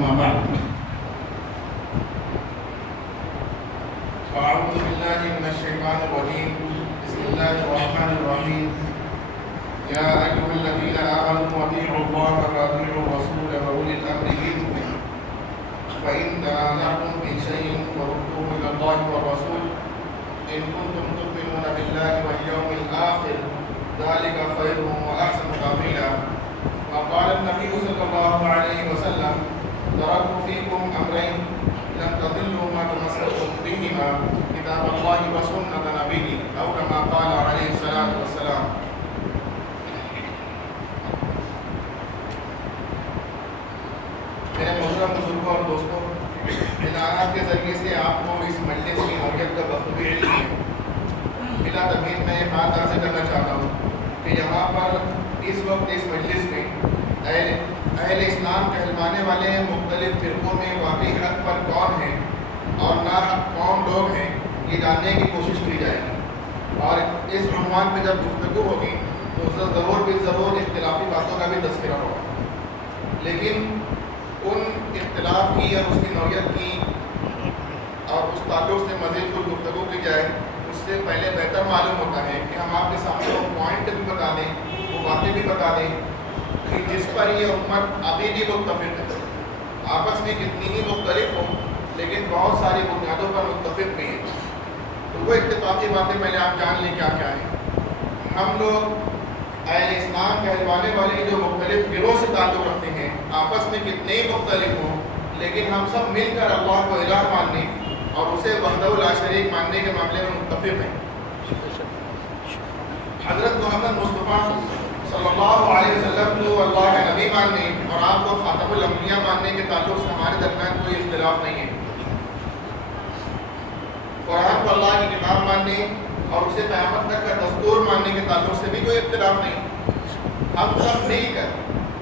أما بعد فأعوذ بالله من الشيطان الرجيم بسم الله الرحمن الرحيم يا أيها الذين آمنوا أطيعوا الله وأطيعوا الرسول وأولي الأمر منكم فإن تنازعتم في شيء فردوه إلى الله والرسول إن كنتم تؤمنون بالله واليوم الآخر ذلك خير وأحسن تأويلا. وقال النبي صلى الله عليه وسلم تركت فيكم أمرين لن تضلوا ما تمسكتم بهما كتاب الله وسنة نبيه أو كما قال عليه الصلاة والسلام. میرے محترم بزرگوں اور دوستوں، اعلانات کے ذریعے سے آپ کو اس مجلس کی نوعیت کا بخوبی علم ہے. بلا تمہید میں یہ بات عرض کرنا چاہتا ہوں کہ یہاں پر اس وقت اس مجلس میں اہل اسلام کہلوانے والے مختلف فرقوں میں واقعی حق پر کون ہیں اور ناحق کون لوگ ہیں یہ جاننے کی کوشش کی جائے گی. اور اس عنوان پہ جب گفتگو ہوگی تو اس سے ضرور اختلافی باتوں کا بھی تذکرہ ہوگا، لیکن ان اختلاف کی اور اس کی نوعیت کی اور اس تعلق سے مزید کچھ گفتگو کی جائے اس سے پہلے بہتر معلوم ہوتا ہے کہ ہم آپ کے سامنے وہ پوائنٹ بھی بتا دیں، وہ باتیں بھی بتا دیں کہ جس پر یہ امت ابھی بھی متفق ہے. آپس میں کتنی ہی مختلف ہوں لیکن بہت ساری بنیادوں پر متفق بھی ہیں. تو وہ اتفاقی باتیں پہلے آپ جان لیں کیا کیا ہیں. ہم لوگ اہل اسلام کہلوانے والے جو مختلف گروہ سے تعلق رکھتے ہیں آپس میں کتنے ہی مختلف ہوں لیکن ہم سب مل کر اللہ کو الہ ماننے اور اسے وحدہ لا شریک ماننے کے معاملے میں متفق ہیں. حضرت محمد مصطفیٰ صلی اللہ علیہ وسلم کو اللہ کا نبی ماننے اور آپ کو خاتم الانبیاء ماننے کے تعلق سے ہمارے درمیان کوئی اختلاف نہیں ہے. قرآن کو اللہ کی کتاب ماننے اور اسے قیامت تک کا دستور ماننے کے تعلق سے بھی کوئی اختلاف نہیں. ہم سب مل کر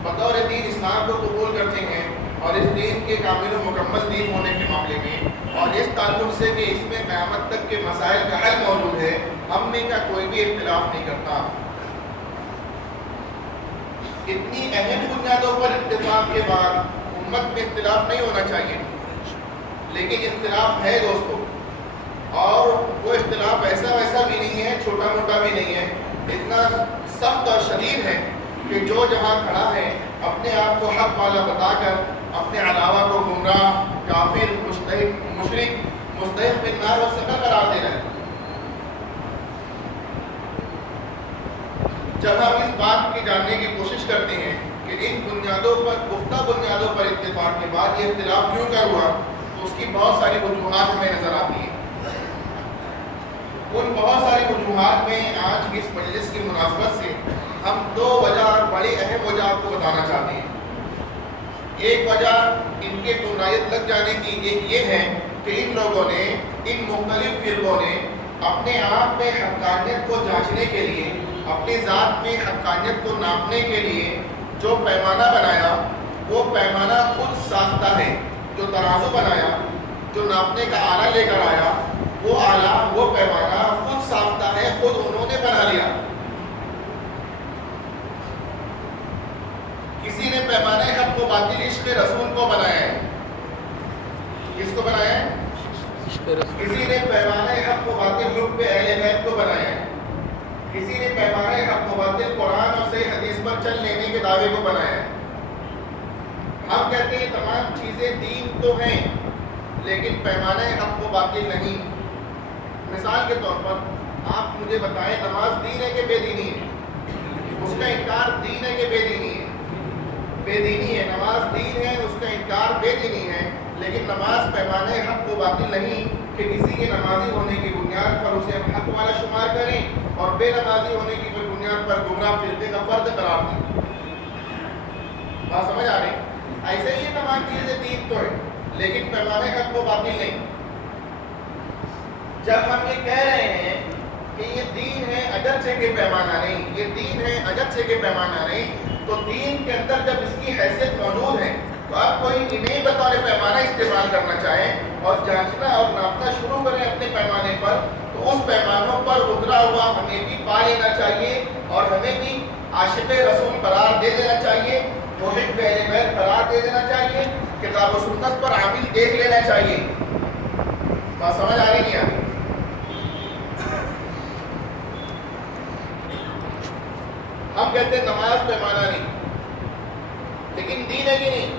بطور دین اسلام کو قبول کرتے ہیں اور اس دین کے کامل و مکمل دین ہونے کے معاملے میں اور اس تعلق سے کہ اس میں قیامت تک کے مسائل کا حل موجود ہے ہم میں کا کوئی بھی اختلاف نہیں کرتا. اتنی اہم بنیادوں پر اتفاق کے بعد امت میں اختلاف نہیں ہونا چاہیے، لیکن اختلاف ہے دوستو، اور وہ اختلاف ایسا ویسا بھی نہیں ہے، چھوٹا موٹا بھی نہیں ہے، اتنا سخت اور شدید ہے کہ جو جہاں کھڑا ہے اپنے آپ کو حق والا بتا کر اپنے علاوہ کو گمراہ، کافر، مشرک، مستحق بالنار و سقر قرار دے رہا ہے. جب ہم اس بات کی جاننے کی کوشش کرتے ہیں کہ ان بنیادوں پر پختہ بنیادوں پر اتفاق کے بعد یہ اختلاف کیوں کر ہوا تو اس کی بہت ساری وجوہات ہمیں نظر آتی ہیں. ان بہت ساری وجوہات میں آج اس مجلس کی مناسبت سے ہم دو وجہ بڑی اہم وجہ آپ کو بتانا چاہتے ہیں. ایک وجہ ان کے گمراہیت لگ جانے کی ایک یہ ہے کہ ان لوگوں نے، ان مختلف فرقوں نے اپنے آپ میں حقانیت کو جانچنے کے لیے، اپنی ذات میں حقانیت کو ناپنے کے لیے جو پیمانہ بنایا وہ پیمانہ خود ساختہ ہے. جو ترازو بنایا، جو ناپنے کا آلہ لے کر آیا، وہ آلہ، وہ پیمانہ خود ساختہ ہے، خود انہوں نے بنا لیا. کسی نے پیمانہ حق و باطل عشق رسول کو بنایا ہے. کس کو بنایا ہے؟ کسی نے پیمانہ حق و باطل حب اہل بیت کو بنایا ہے. کسی نے پیمانہ حق و باطل قرآن اور صحیح حدیث پر چل لینے کے دعوے کو بنایا ہے. ہم کہتے ہیں تمام چیزیں دین تو ہیں لیکن پیمانہ حق و باطل نہیں. مثال کے طور پر آپ مجھے بتائیں نماز دین ہے کہ بے دینی ہے؟ اس کا انکار دین ہے کہ بے دینی ہے؟ بے دینی ہے. نماز دین ہے، اس کا انکار بے دینی ہے. لیکن نماز پیمانہ حق و باطل نہیں کہ کسی کے نمازی ہونے کی بنیاد پر اسے ہم حق والا شمار کریں اور بے نمازی ہونے کی بنیاد پر گمراہ فرقے کا فرد قرار دیں. بات سمجھ آ رہی؟ ایسے ہی تمام چیزیں دین تو ہے لیکن پیمانہ حق و باطل نہیں. جب ہم یہ کہہ رہے ہیں کہ یہ دین ہے اگرچہ کہ پیمانہ نہیں، یہ دین ہے اگرچہ کہ پیمانہ نہیں، تو دین کے اندر جب اس کی حیثیت موجود ہے تو آپ کوئی انہیں بطور پیمانہ استعمال کرنا چاہیں اور جانچنا اور ناپنا شروع کریں اپنے پیمانے پر، تو اس پیمانوں پر اترا ہوا ہمیں بھی پا لینا چاہیے اور ہمیں بھی عاشق رسول قرار دے دینا چاہیے، محب اہل بیت قرار دے دینا چاہیے کہ کتاب و سنت پر عامل دیکھ لینا چاہیے. بات سمجھ آ رہی نہیں آ رہی؟ ہم کہتے ہیں نماز پیمانہ نہیں، لیکن دین ہے کہ نہیں؟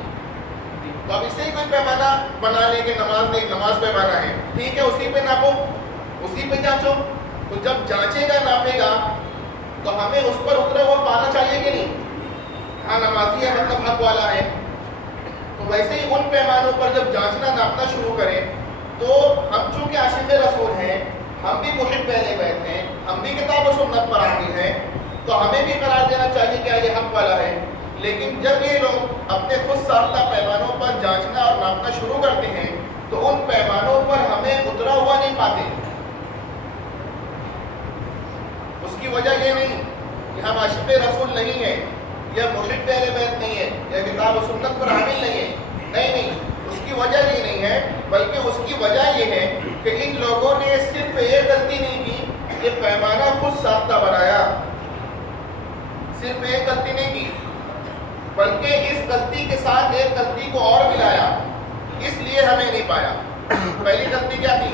تو اب اسے کوئی پیمانہ بنا لے کہ نماز نہیں، نماز پیمانہ ہے، ٹھیک ہے، اسی پہ ناپو، اسی پہ جانچو. تو جب جانچے گا ناپے گا تو ہمیں اس پر اترا ہوا پانا چاہیے کہ نہیں؟ ہاں نمازی ہے مطلب حق والا ہے. تو ویسے ہی ان پیمانوں پر جب جانچنا ناپنا شروع کریں تو ہم چونکہ عاشق رسول ہیں، ہم بھی محب اہل بیت ہیں، ہم بھی کتاب و سنت پر عامل ہیں، تو ہمیں بھی قرار دینا چاہیے کہ یہ حق والا ہے. لیکن جب یہ لوگ اپنے خود ساختہ پیمانوں پر جانچنا اور ناپنا شروع کرتے ہیں تو ان پیمانوں پر ہمیں اترا ہوا نہیں پاتے. اس کی وجہ یہ نہیں کہ ہم عاشق رسول نہیں ہیں یا محب اہل بیت نہیں ہے یا کتاب و سنت پر عامل نہیں ہے، نہیں، اس کی وجہ یہ نہیں ہے، بلکہ اس کی وجہ یہ ہے کہ ان لوگوں نے صرف ایک غلطی نہیں کی کہ پیمانہ خود ساختہ بنایا، صرف ایک غلطی نہیں کی، بلکہ اس غلطی کے ساتھ ایک غلطی کو اور ملایا، اس لیے ہمیں نہیں پایا. پہلی غلطی کیا تھی؟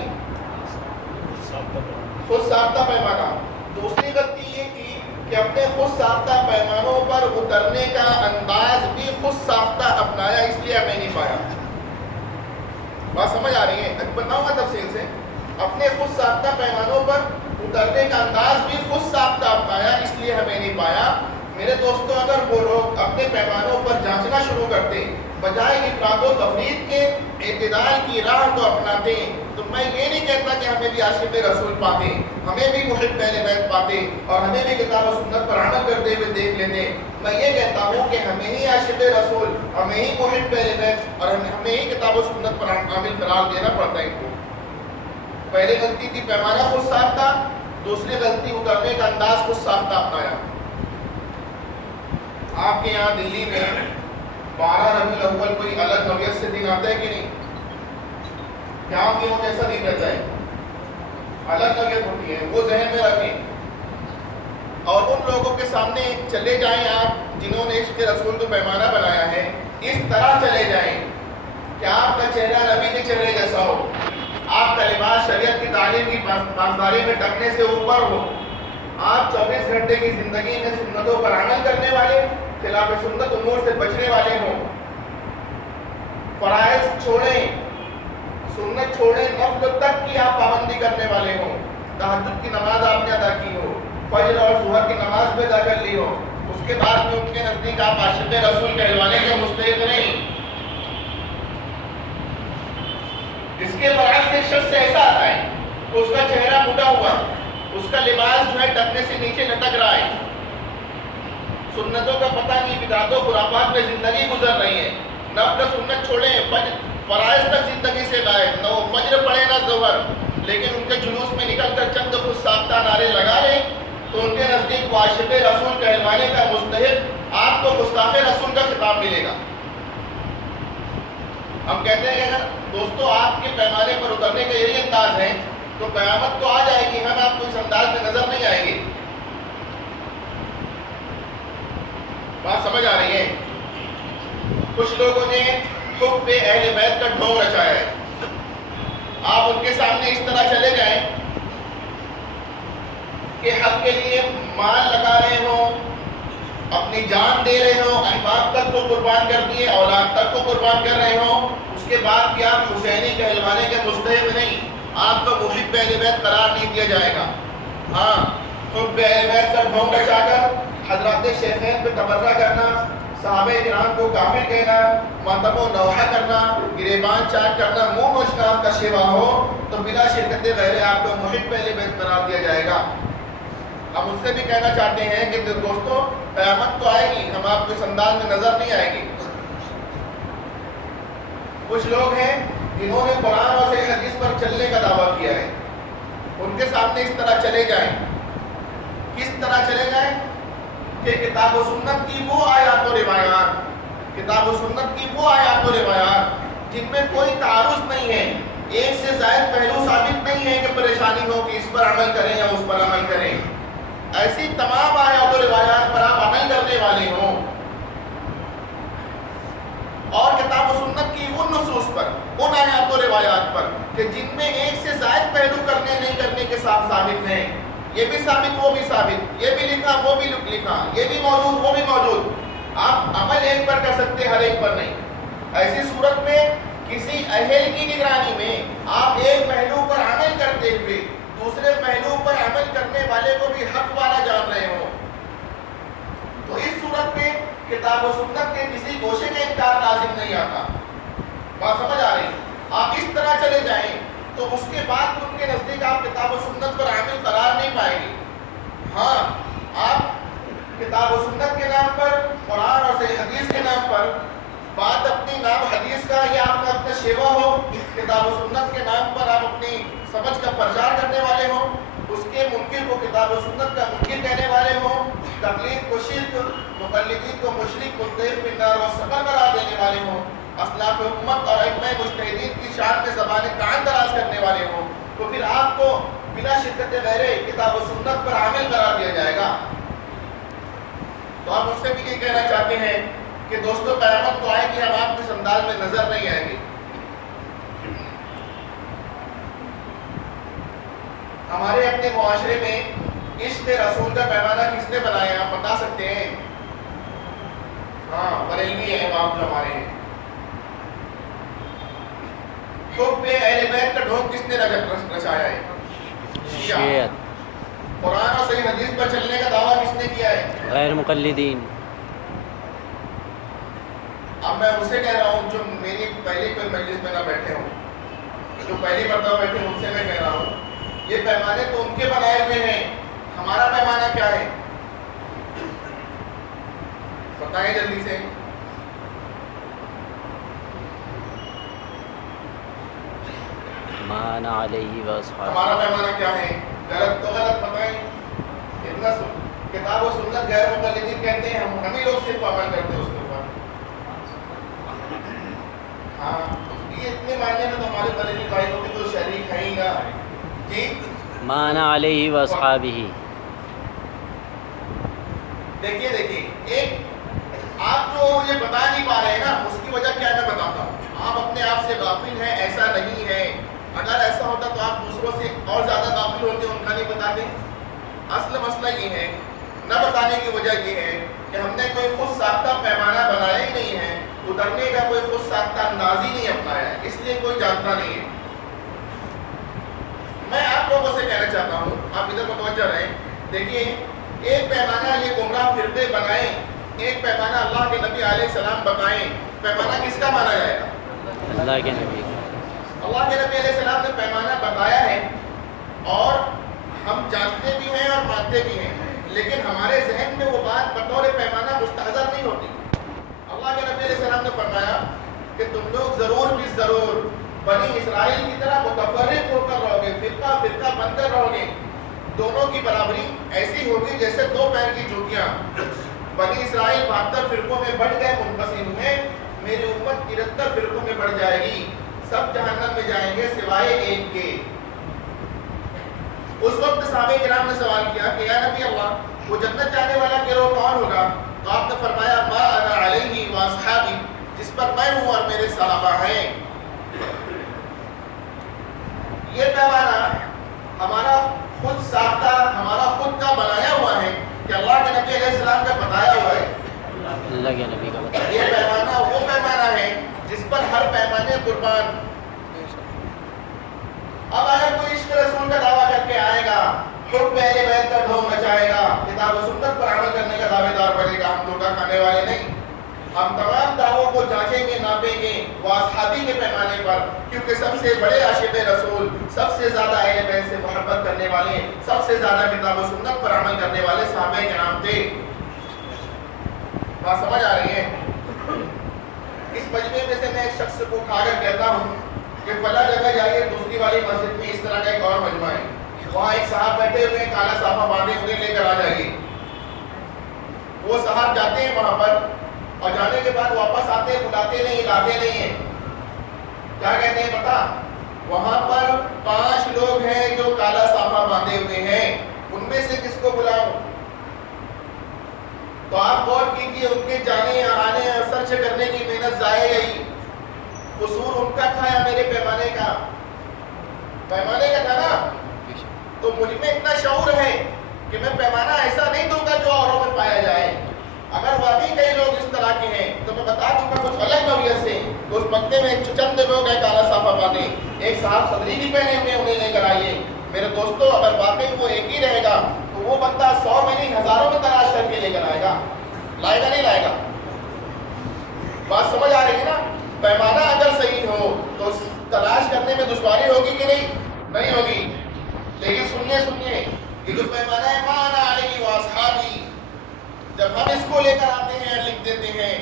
خود ساختہ پیمانہ. دوسری غلطی یہ کی کہ اپنے خود ساختہ پیمانوں پر اترنے کا انداز بھی خود ساختہ اپنایا، اس لیے ہمیں نہیں پایا. بات سمجھ آ رہی ہے؟ بتاؤں گا تفصیل سے. اپنے خود ساختہ پیمانوں پر اترنے کا انداز بھی خود ساختہ اپنایا، اس لیے ہمیں نہیں پایا. میرے دوستوں، اگر وہ لوگ اپنے پیمانوں پر جانچنا شروع کرتے بجائے افراط و تفریط کے اعتدال کی راہ کو اپناتے تو میں یہ نہیں کہتا کہ ہمیں بھی عاشق رسول پاتے، ہمیں بھی محب اہل بیت پاتے اور ہمیں بھی کتاب و سنت پر عمل کرتے ہوئے دیکھ لیتے. میں یہ کہتا ہوں کہ ہمیں ہی عاشق رسول، ہمیں ہی محب اہل بیت اور ہمیں ہی کتاب و سنت پر عامل قرار دینا پڑتا ہے. ان کو پہلی غلطی تھی پیمانہ خود ساختہ، دوسری غلطی اترنے کا انداز خود ساختہ اپنایا. آپ کے یہاں دلی میں 12 ربیع الاول کوئی الگ نوعیت سے دن آتا ہے کہ نہیں؟ یہاں دنوں میں ایسا دن رہتا ہے، الگ نوعیت ہوتی ہے، وہ ذہن میں رکھیں. اور ان لوگوں کے سامنے چلے جائیں آپ جنہوں نے عشق رسول کو پیمانہ بنایا ہے، اس طرح چلے جائیں کہ آپ کا چہرہ نبی کے چہرے جیسا ہو، آپ کا لباس شریعت کی تعلیم کی پاسداری میں ٹکنے سے اوپر ہو، آپ 24 گھنٹے کی زندگی میں سنتوں پر عمل کرنے والے، خلاف سنت امور سے بچنے والے ہوں، فرائض چھوڑیں، سنت چھوڑیں، نفل تک کی آپ پابندی کرنے والے ہوں، تہجد کی نماز آپ نے ادا کی ہو، فجر اور ظہر کی نماز بھی ادا کر لی ہو، اس کے بعد بھی ان کے نزدیک آپ عاشق رسول کہلوانے کے مستحق نہیں. اس کے برعکس ایک شخص ایسا آتا ہے کہ اس کا چہرہ مڑا ہوا، اس کا لباس جو ہے ٹکنے سے نیچے لٹک رہا ہے، سنتوں کا پتہ نہیں، بدعات و خرافات میں زندگی گزر رہی ہے، نفل سنت چھوڑیں، فرائض تک زندگی سے غائب، نہ وہ فجر پڑھے نہ ظہر، لیکن ان کے جلوس میں نکل کر چند خود ساختہ نعرے لگا لیں تو ان کے نزدیک وہ عاشق رسول کہلوانے کا مستحق، آپ کو گستاخ رسول کا خطاب ملے گا. ہم کہتے ہیں کہ اگر دوستو آپ کے پیمانے پر اترنے کا یہی انداز ہے تو قیامت تو آ جائے گی، ہم آپ کو اس انداز میں نظر نہیں آئیں گے. بات سمجھ آ رہی ہے؟ کچھ لوگوں نے حب اہل بیت کا ڈھونگ رچایا ہے. آپ ان کے سامنے اس طرح چلے جائیں کہ حق کے لیے مال لگا رہے ہوں، اپنی جان دے رہے ہوں، احباب تک کو قربان کر دیے، اولاد تک کو قربان کر رہے ہوں، اس کے بعد بھی آپ حسینی کہلوانے کے مستحق نہیں، آپ کو محب اہل بیت قرار نہیں دیا جائے گا. ہاں، حب اہل بیت کا ڈھونگ رچا کر حضرات شیخین پہ تبرہ کرنا، صحابہ کرام کو کافر کہنا، ماتم و نوحہ کرنا، گریبان چاٹ کرنا، منہ نوچنا آپ کا شیوا ہو تو بلا شرکت غیر آپ کو محب اہل بیت قرار دیا جائے گا. ہم اس سے بھی کہنا چاہتے ہیں کہ دوستو قیامت تو آئے گی، ہم آپ کو اس انداز میں نظر نہیں آئے گی. کچھ لوگ ہیں جنہوں نے قرآن اور صحیح حدیث پر چلنے کا دعویٰ کیا ہے، ان کے سامنے اس طرح چلے جائیں. کس طرح چلے جائیں کہ کتاب و سنت کی وہ آیات و روایات، کتاب و سنت کی وہ آیات و روایات جن میں کوئی تعارض نہیں ہے، ایک سے زائد پہلو ثابت نہیں ہے کہ پریشانی ہو کہ اس پر عمل کریں یا اس پر عمل کریں، ایسی تمام آیات و روایات پر آپ عمل کرنے والے ہوں. اور کتاب و سنت کی پر، ان آیات و روایات پر کہ جن میں ایک سے زائد پہلو کرنے نہیں کرنے کے ساتھ ثابت ہیں، یہ بھی ثابت وہ بھی ثابت، یہ بھی لکھا وہ بھی لکھا، یہ بھی موجود وہ بھی موجود، آپ عمل ایک پر کر سکتے ہر ایک پر نہیں۔ ایسی صورت میں کسی اہل کی نگرانی میں آپ ایک پہلو پر عمل کرتے ہوئے دوسرے پہلو پر عمل کرنے والے کو بھی حق والا جان رہے ہو، تو اس صورت میں کتاب و سنت کے کسی گوشے کا انکار لازم نہیں آتا۔ بات سمجھ آ رہی؟ آپ اس طرح چلے جائیں تو اس کے بعد ان کے نزدیک آپ کتاب و سنت پر عامل قرار نہیں پائیں گے۔ ہاں، آپ کتاب و سنت کے نام پر، قرآن اور صحیح حدیث کے نام پر بات اپنی نام حدیث کا یا آپ کا اپنا شیوا ہو، کتاب و سنت کے نام پر آپ اپنی سمجھ کا پرچار کرنے والے ہوں، اس کے منکر کو کتاب و سنت کا منکر کہنے والے ہوں، تقلید کو شرک، مقلدین کو مشرک، متحد بالنار و سفر قرار دینے والے ہوں، اسلاف امت اور ائمہ مجتہدین کی شان میں زبان کان دراز کرنے والے ہوں، تو پھر آپ کو بلا شرکت غیرے کتاب و سنت پر عامل قرار دیا جائے گا۔ تو آپ اس سے بھی یہ کہنا چاہتے ہیں کہ دوستو قیامت تو آئے گی، ہم آپ اس انداز میں نظر نہیں آئیں گے۔ ہمارے اپنے معاشرے میں عشق رسول کا پیمانہ کس نے بنایا، آپ بتا سکتے ہیں؟ ہاں، بریلوی ہیں امام جو ہمارے ہیں۔ حب اہل بیت کا ڈھونگ کس نے رچایا ہے؟ شیعہ۔ قرآن اور صحیح حدیث پر چلنے کا دعویٰ کس نے کیا ہے؟ غیر مقلدین۔ اب میں ان سے کہہ رہا ہوں جو میری پہلی کوئی مجلس میں نہ بیٹھے ہوں، جو پہلی مرتبہ بیٹھے ہیں، ان سے میں کہہ رہا ہوں یہ پیمانے تو ان کے بنائے ہوئے ہیں، ہمارا پیمانہ کیا ہے؟ بتائیں جلدی سے۔ مانا علیہ واصحابہ، ہمارا پیمانہ کیا ہے؟ غلط تو غلط بتائیں۔ اتنا کتاب و سنت غیر مقلدین کہتے ہیں، ہم ہی لوگ صرف عمل کرتے ہیں اس کے اوپر۔ ہاں، یہ اتنے ماننے میں تو ہمارے بریلوی بھائی کو بھی تو شریک ہے ہی نا جی۔ مانا علیہ واصحابہ، دیکھیے ایک آپ جو یہ بتا نہیں پا رہے ہیں نا، اس کی وجہ کیا میں بتاتا ہوں۔ آپ اپنے آپ سے غافل ہیں، ایسا نہیں ہے۔ اگر ایسا ہوتا تو آپ دوسروں سے اور زیادہ غافل ہوتے، ان کا نہیں بتاتے۔ اصل مسئلہ یہ ہے، نہ بتانے کی وجہ یہ ہے کہ ہم نے کوئی خود ساختہ پیمانہ بنایا ہی نہیں ہے، اترنے کا کوئی خود ساختہ انداز ہی نہیں اپنایا ہے، اس لیے کوئی جانتا نہیں ہے۔ میں آپ لوگوں سے کہنا چاہتا ہوں، آپ ادھر متوجہ رہیں، دیکھیے ایک پیمانہ یہ گمراہ فرقے بنائیں، ایک پیمانہ اللہ کے نبی علیہ السلام بتائیں، پیمانہ کس کا مانا جائے گا؟ اللہ کے نبی۔ اللہ کے نبی علیہ السلام نے پیمانہ بتایا ہے اور ہم جانتے بھی ہیں اور مانتے بھی ہیں، لیکن ہمارے ذہن میں وہ بات بطور پیمانہ مستحضر نہیں ہوتی۔ اللہ کے نبی علیہ السلام نے فرمایا کہ تم لوگ ضرور بھی ضرور بنی اسرائیل کی طرح متفرق ہو کر رہو گے، فرقہ فرقہ بن کر رہو گے، دونوں کی برابری ایسی ہوگی جیسے دو پیر کی جوتیاں۔ بنی اسرائیل 72 فرقوں میں بڑھ گئے، منقسم ہوئے، میری امت 73 فرقوں میں بڑھ جائے گی، سب جہنم میں جائیں گے سوائے ایک کے۔ اس وقت صحابہ کرام نے سوال کیا کہ یا نبی اللہ، وہ جنت جانے والا گروہ کون ہوگا؟ تو آپ نے فرمایا ما انا علیہ واصحابی، جس پر میں ہوں اور میرے صحابہ ہیں۔ یہ پیمانہ ہمارا خود ساختہ، ہمارا خود کا بنایا ہوا ہے کہ اللہ کے نبی علیہ السلام کا بتایا ہوا ہے، اللہ کے نبی کا بتایا۔ یہ پیمانہ وہ پیمانہ ہے جس پر ہر پیمانے قربان۔ اب اگر کوئی عشق رسول کا دعویٰ کر کے آئے گا، حب اہل بیت کا ڈھونگ مچائے گا، کتاب و سنت پر عمل کرنے کا دعوے دار بنے گا، ہم دھوکہ کھانے والے نہیں۔ ہم تمام دعووں کو جانچیں گے، ناپیں گے واصحابی کے پیمانے پر، کیونکہ سب سے بڑے عاشق رسول، سب سے زیادہ اہل بیت سے محبت کرنے والے، سب سے زیادہ کتاب و سنت پر عمل کرنے والے صحابہ کرام تھے۔ بات سمجھ آ رہی ہے؟ اس مجمع میں سے میں ایک شخص کو اٹھا کر کہتا ہوں کہ فلاں جگہ جائیے، دوسری والی مسجد میں اس طرح کا ایک اور مجمع ہے، وہاں ایک صاحب بیٹھے ہوئے ہیں، کالا صافہ باندھے، انہیں لے کر آ جائیے۔ وہ صاحب جاتے ہیں وہاں پر، اور جانے کے بعد واپس آتے ہیں، بلاتے نہیں، لاتے نہیں ہیں، کیا کہتے ہیں پتا؟ وہاں پر 5 لوگ ہیں جو کالا صافہ باندھے ہوئے ہیں، ان میں سے کس کو بلاؤں؟ تو آپ غور کیجیے، ان کے جانے آنے اور سرچ کرنے کی محنت ضائع گئی، قصور ان کا تھا پیمانے کا تھا نا، تو مجھ میں اتنا شعور ہے کہ میں پیمانہ ایسا نہیں دوں گا جو اوروں میں پایا جائے. اگر واقعی کئی لوگ اس طرح کے ہیں تو میں بتا دوں گا کچھ الگ نوعیت سے. تو اس پتے میں چند لوگ ہیں کالا صافہ باندھے، ایک صاحب صدری بھی پہنے ہوئے، انہیں لے کر آئیے. میرے دوستوں اگر واقعی وہ ایک ہی رہے گا تو وہ بندہ 100 میں نہیں ہزاروں میں تلاش کر کے لے کر آئے گا. لائے گا نہیں لائے گا؟ بات سمجھ آ رہی ہے نا؟ پیمانہ اگر صحیح ہو تو تلاش کرنے میں دشواری ہوگی کہ نہیں ہوگی. لیکن سنیے یہ جو پیمانہ ہے ما انا علیہ واصحابی، جب ہم اس کو لے کر آتے ہیں لکھ دیتے ہیں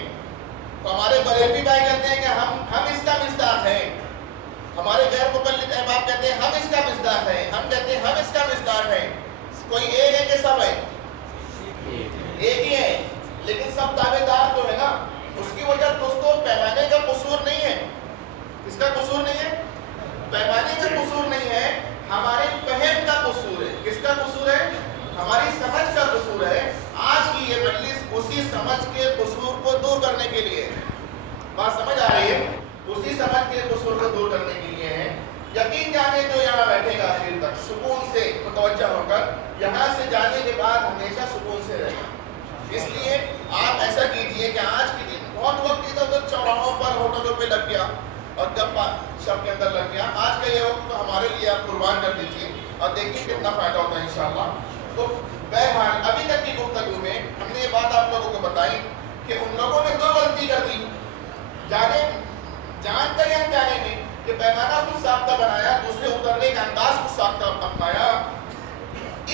تو ہمارے بریلوی بھائی کہتے ہیں کہ ہم اس کا مصداق ہیں. ہمارے غیر مقلد احباب کہتے ہیں ہم اس کا مصداق ہیں. ہم کہتے ہیں ہم اس کا مصداق ہیں. کوئی ایک ہے کہ سب ہے؟ ایک ہی ہے، لیکن سب دعوے دار تو ہے نا. اس کی وجہ دوستوں پیمانے کا قصور نہیں ہے. کس کا قصور نہیں ہے؟ پیمانے کا قصور نہیں ہے، ہمارے فہم کا قصور ہے. کس کا قصور ہے؟ ہماری سمجھ کا قصور ہے. آج کی یہ مجلس اسی سمجھ کے قصور کو دور کرنے کے لیے، بات سمجھ آ رہی ہے؟ اسی سمجھ کے قصور کو دور کرنے کے لیے ہے. یقین جانے جو یہاں بیٹھے گا آخر تک سکون سے متوجہ ہو کر، یہاں سے جانے کے بعد ہمیشہ سکون سے رہے گا. اس لیے آپ ایسا کیجئے کہ آج کے دن بہت وقت ادھر ادھر چوراہوں پر ہوٹلوں پہ لگ گیا اور گپ شپ کے اندر لگ گیا. آج کا یہ وقت تو ہمارے لیے آپ قربان کر دیجئے اور دیکھیے کتنا فائدہ ہوتا ہے انشاءاللہ. تو بہرحال ابھی تک کی گفتگو میں ہم نے یہ بات آپ لوگوں کو بتائی کہ ان لوگوں نے 2 غلطی کر دی، جان کر یا انجانے میں، کہ پیمانہ خود ساختہ بنایا، دوسرے اترنے کا انداز خود ساختہ اپنایا.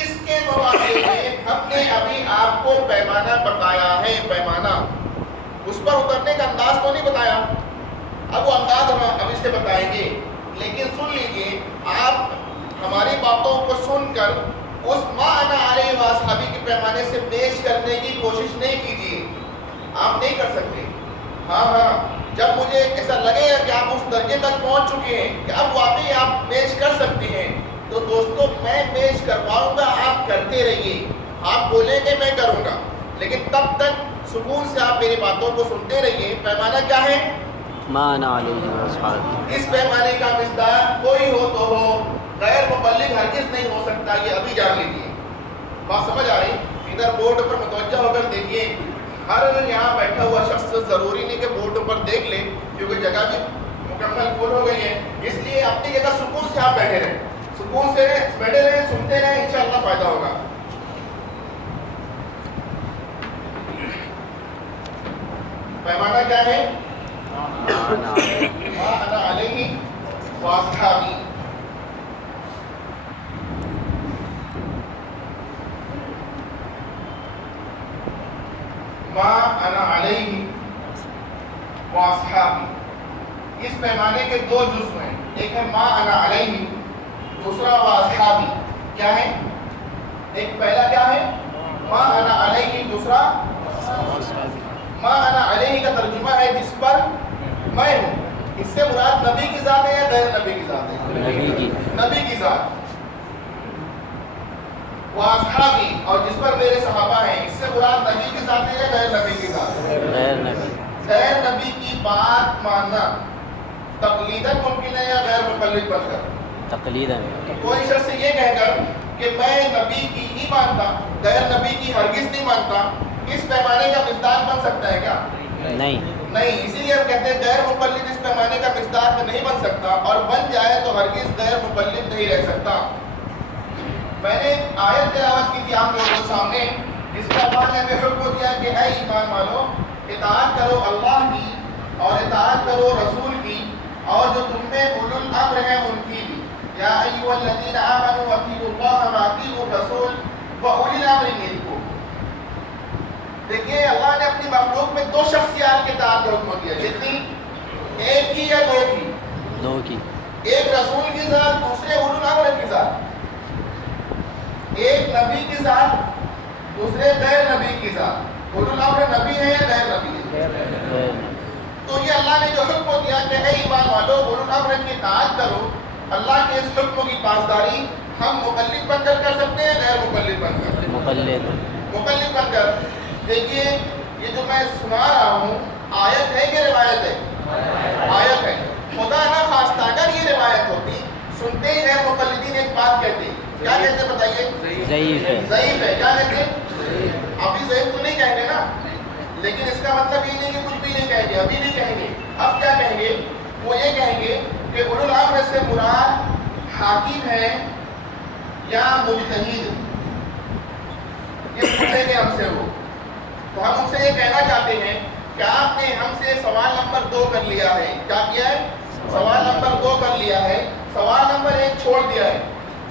اس کے مواقع میں ہم نے ابھی آپ کو پیمانہ بتایا ہے. پیمانہ اس پر اترنے کا انداز تو نہیں بتایا. اب وہ انداز ہم ابھی سے بتائیں گے، لیکن سن لیجئے، آپ ہماری باتوں کو سن کر اس ما انا علیہ واصحابی کے پیمانے سے پیش کرنے کی کوشش نہیں کیجیے. آپ نہیں کر سکتے. ہاں جب مجھے ایسا لگے کہ آپ اس درجے تک پہنچ چکے ہیں کہ اب واقعی آپ پیش کر سکتے ہیں، تو دوستوں میں پیش کرواؤں گا، آپ کرتے رہیے. آپ بولیں گے میں کروں گا، لیکن تب تک سکون سے آپ میری باتوں کو سنتے رہیے. پیمانہ کیا ہے؟ ما انا علیہ واصحابی. اس پیمانے کا مصداق کوئی ہو تو ہو، غیر مبلغ ہرگز نہیں ہو سکتا. یہ ابھی جان لیجیے. بات سمجھ آ رہی؟ ادھر بورڈ پر متوجہ ہو کر دیکھیے. ہر یہاں بیٹھا ہوا شخص ضروری نہیں کہ بورڈ پر دیکھ لے، کیونکہ جگہ بھی مکمل فل ہو گئی ہے. اس لیے اپنی جگہ سکون سے آپ بیٹھے رہیں، سکون سے بیٹھے رہیں، سنتے رہیں، انشاءاللہ فائدہ ہوگا. پیمانہ کیا ہے؟ ما انا علیہ واصحابی. ما انا علیہ واصحابی. اس پیمانے کے 2 جزء ہیں، ایک ہے ما انا علیہ، دوسرا واصحابی. کیا ہے؟ ایک پہلا کیا ہے؟ ما انا علیہ، دوسرا ما انا علیہ کا ترجمہ ہے جس پر میں ہوں. اس سے مراد نبی کی ذات ہے یا غیر نبی کی ذات ہے؟ نبی کی ذات. واصحابی، اور جس پر میرے صحابہ ہیں، اس سے مراد نبی کی ذات ہے یا غیر نبی کی ذات ہے؟ غیر نبی کی بات ماننا تقلیداً ممکن ہے یا غیر مقلد بن کر؟ تقلیداً. کوئی کوئی شخص یہ کہہ کر کہ میں نبی کی ہی مانتا، غیر نبی کی ہرگز نہیں مانتا، اس پیمانے کا مصداق بن سکتا ہے کیا؟ نہیں. اسی لیے ہم کہتے ہیں غیر مقلد اس پیمانے کا مصداق نہیں بن سکتا، اور بن جائے تو ہرگز غیر مقلد نہیں رہ سکتا. میں نے آیت تلاوت کی تھی آپ لوگوں کے سامنے، جس کا اللہ نے ہمیں حکم دیا کہ اے ایمان والو، اطاعت کرو اللہ کی اور اطاعت کرو رسول کی، اور جو تم میں اولو الامر ہیں ان کی بھی. یا ایھا الذین آمنوا اطیعوا اللہ واطیعوا الرسول واولی الامر منکم. دیکھیے اللہ نے اپنی مخلوق میں 2 شخصیات کے اطاعت کا حکم دیا. کتنی؟ ایک کی یا 2 کی؟ 2 کی. ایک رسول کی ذات، دوسرے اولو الامر کی ذات. ایک نبی کی ذات، دوسرے غیر نبی کی ذات. اولو الامر نبی ہے یا غیر نبی ہے؟ تو یہ اللہ نے جو حکم دیا کہ اے ایمان والو اولو الامر کی اطاعت کرو، اللہ کے اس حکم کی پاسداری ہم مقلد بن کر سکتے ہیں، غیر مقلد بن کر؟ مقلد بن کر. دیکھیے یہ جو میں سنا رہا ہوں آیت ہے کہ روایت ہے؟ آیت ہے. خدا نہ خواستہ اگر یہ روایت ہوتی، سنتے کئی غیر مقلدین ایک بات کہتے ہیں، کیا کہتے ہیں بتائیے؟ ضعیف ہے. ضعیف ہے. کیا کہتے ہیں؟ ابھی ضعیف تو نہیں کہیں گے نا، لیکن اس کا مطلب یہ نہیں کہ کچھ بھی نہیں کہیں گے، ابھی نہیں کہیں گے. اب کیا کہیں گے؟ وہ یہ کہیں گے کہ اولو الامر سے مراد حاکم ہے یا مجتہد. یہ پوچھیں گے ہم سے وہ. تو ہم ان سے یہ کہنا چاہتے ہیں کہ آپ نے ہم سے سوال نمبر 2 کر لیا ہے. کیا کیا ہے؟ سوال نمبر 2 کر لیا ہے. سوال نمبر 1 چھوڑ دیا ہے.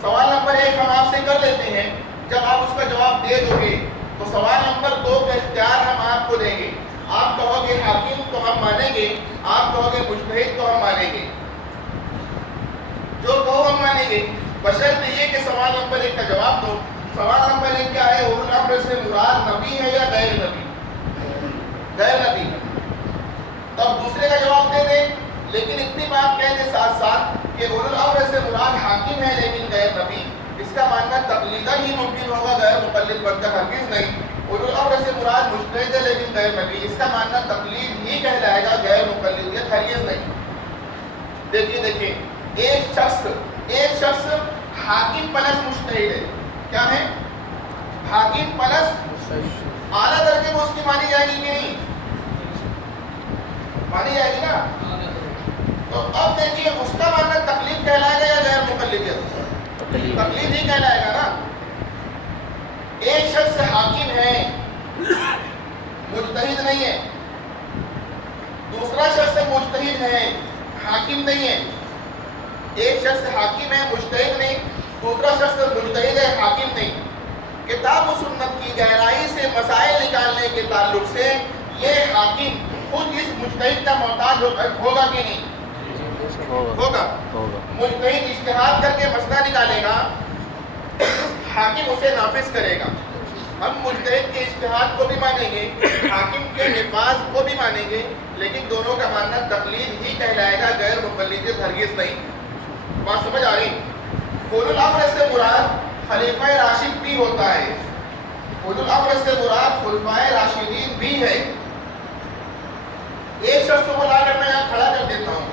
سوال نمبر 1 ہم آپ سے کر لیتے ہیں. جب آپ اس کا جواب دے دو گے تو سوال نمبر 2 کا اختیار ہم آپ کو دیں گے. آپ کہو گے حاکم تو ہم مانیں گے، آپ کہو گے مجتہد تو ہم مانیں گے. جو کہو ہم مانیں گے، بشرط یہ کہ سوال نمبر 1 کا جواب دو. سوال نمبر 1 کیا ہے؟ اولو الامر سے مراد نبی ہے یا غیر نبی؟ غیر نبی. تب دوسرے کا جواب دے دیں، لیکن اتنی بات کہہ دیں ساتھ ساتھ کہ اولو الامر سے مراد حاکم ہے لیکن غیر نبی. اس کا ماننا تقلیدہ ہی ممکن ہوگا، غیر مقلد بن کر ہرگز نہیں. اولو الامر سے مراد مجتہد ہے لیکن غیر نبی، اس کا ماننا تقلید ہی کہلائے گا، غیر مقلدیت ہرگز نہیں. دیکھیے ایک شخص حاکم پلس مجتہد ہے. کیا ہے؟ حاکم پلس اعلیٰ درجے میں اس کی مانی جائے گی کہ نہیں؟ مانی جائے گی نا. تو اب دیکھیے اس کا ماننا تقلید کہلائے گا یا غیر مقلدیت؟ تقلید ہی کہلائے گا نا. ایک شخص حاکم ہے مجتہد نہیں ہے، دوسرا شخص مجتہد ہے حاکم نہیں ہے. ایک شخص حاکم ہے مجتہد نہیں، دوسرا شخص مجتہد ہے حاکم نہیں. کتاب و سنت کی گہرائی سے مسائل نکالنے کے تعلق سے یہ حاکم خود اس مجتہد کا محتاج ہوگا کہ نہیں؟ ہوگا. مجتہد اجتہاد کر کے مسئلہ نکالے گا، حاکم اسے نافذ کرے گا. ہم مجتہد کے اجتہاد کو بھی مانیں گے، حاکم کے نفاذ کو بھی مانیں گے، لیکن دونوں کا ماننا تقلید ہی کہلائے گا، غیر مقلدیت ہرگز نہیں. بات سمجھ آ رہی؟ اولو الامر سے مراد خلیفہ راشد بھی ہوتا ہے. اولو الامر سے مراد خلفائے راشدین بھی ہے. ایک شخص کو لا کر میں یہاں کھڑا کر دیتا ہوں.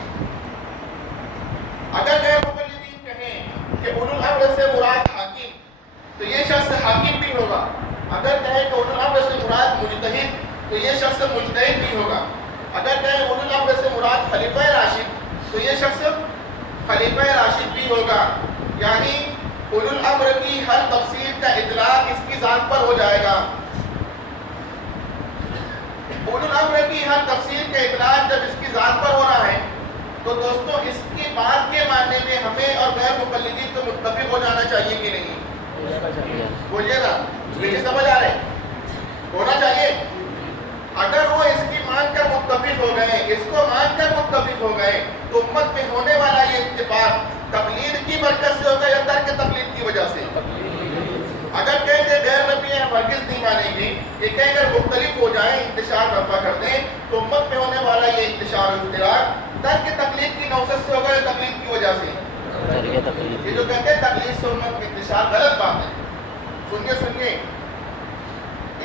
اگر غیر مقلدین کہیں کہ اولو الامر سے مراد حاکم تو یہ شخص حاکم بھی ہوگا. اگر کہیں کہ اولو الامر سے مراد مجتہد تو یہ شخص مجتہد بھی ہوگا. اگر کہیں اولو الامر سے مراد خلیفہ راشد تو یہ شخص خلیفہ راشد بھی ہوگا. یعنی اولو الامر کی ہر تفصیل کا اطلاق اس کی ذات پر ہو جائے گا. اولو الامر کی ہر تفصیل کا اطلاق جب اس کی ذات پر ہو رہا ہے تو دوستو اس کی بات کے ماننے میں ہمیں اور غیر مقلدین تو متفق ہو جانا چاہیے کہ نہیں؟ بولیے نا، مجھے سمجھ آ رہے ہونا چاہیے. اگر وہ اس کی مان کر متفق ہو گئے، اس کو مان کر متفق ہو گئے تو امت میں ہونے والا یہ اتفاق تقلید کی برکت سے ہوگا یا ترک تقلید کی وجہ سے؟ اگر کہیں کہ غیر نبی ہیں ہرگز نہیں مانیں گے، یہ کہیں اگر مختلف ہو جائیں، انتشار برپا کر دیں تو امت میں ہونے والا یہ انتشار و افتراق ترک تقلید کی نوست سے ہوگا یا تقلید کی وجہ سے؟ یہ جو کہتے ہیں تقلید سے امت میں انتشار، غلط بات ہے. سنیے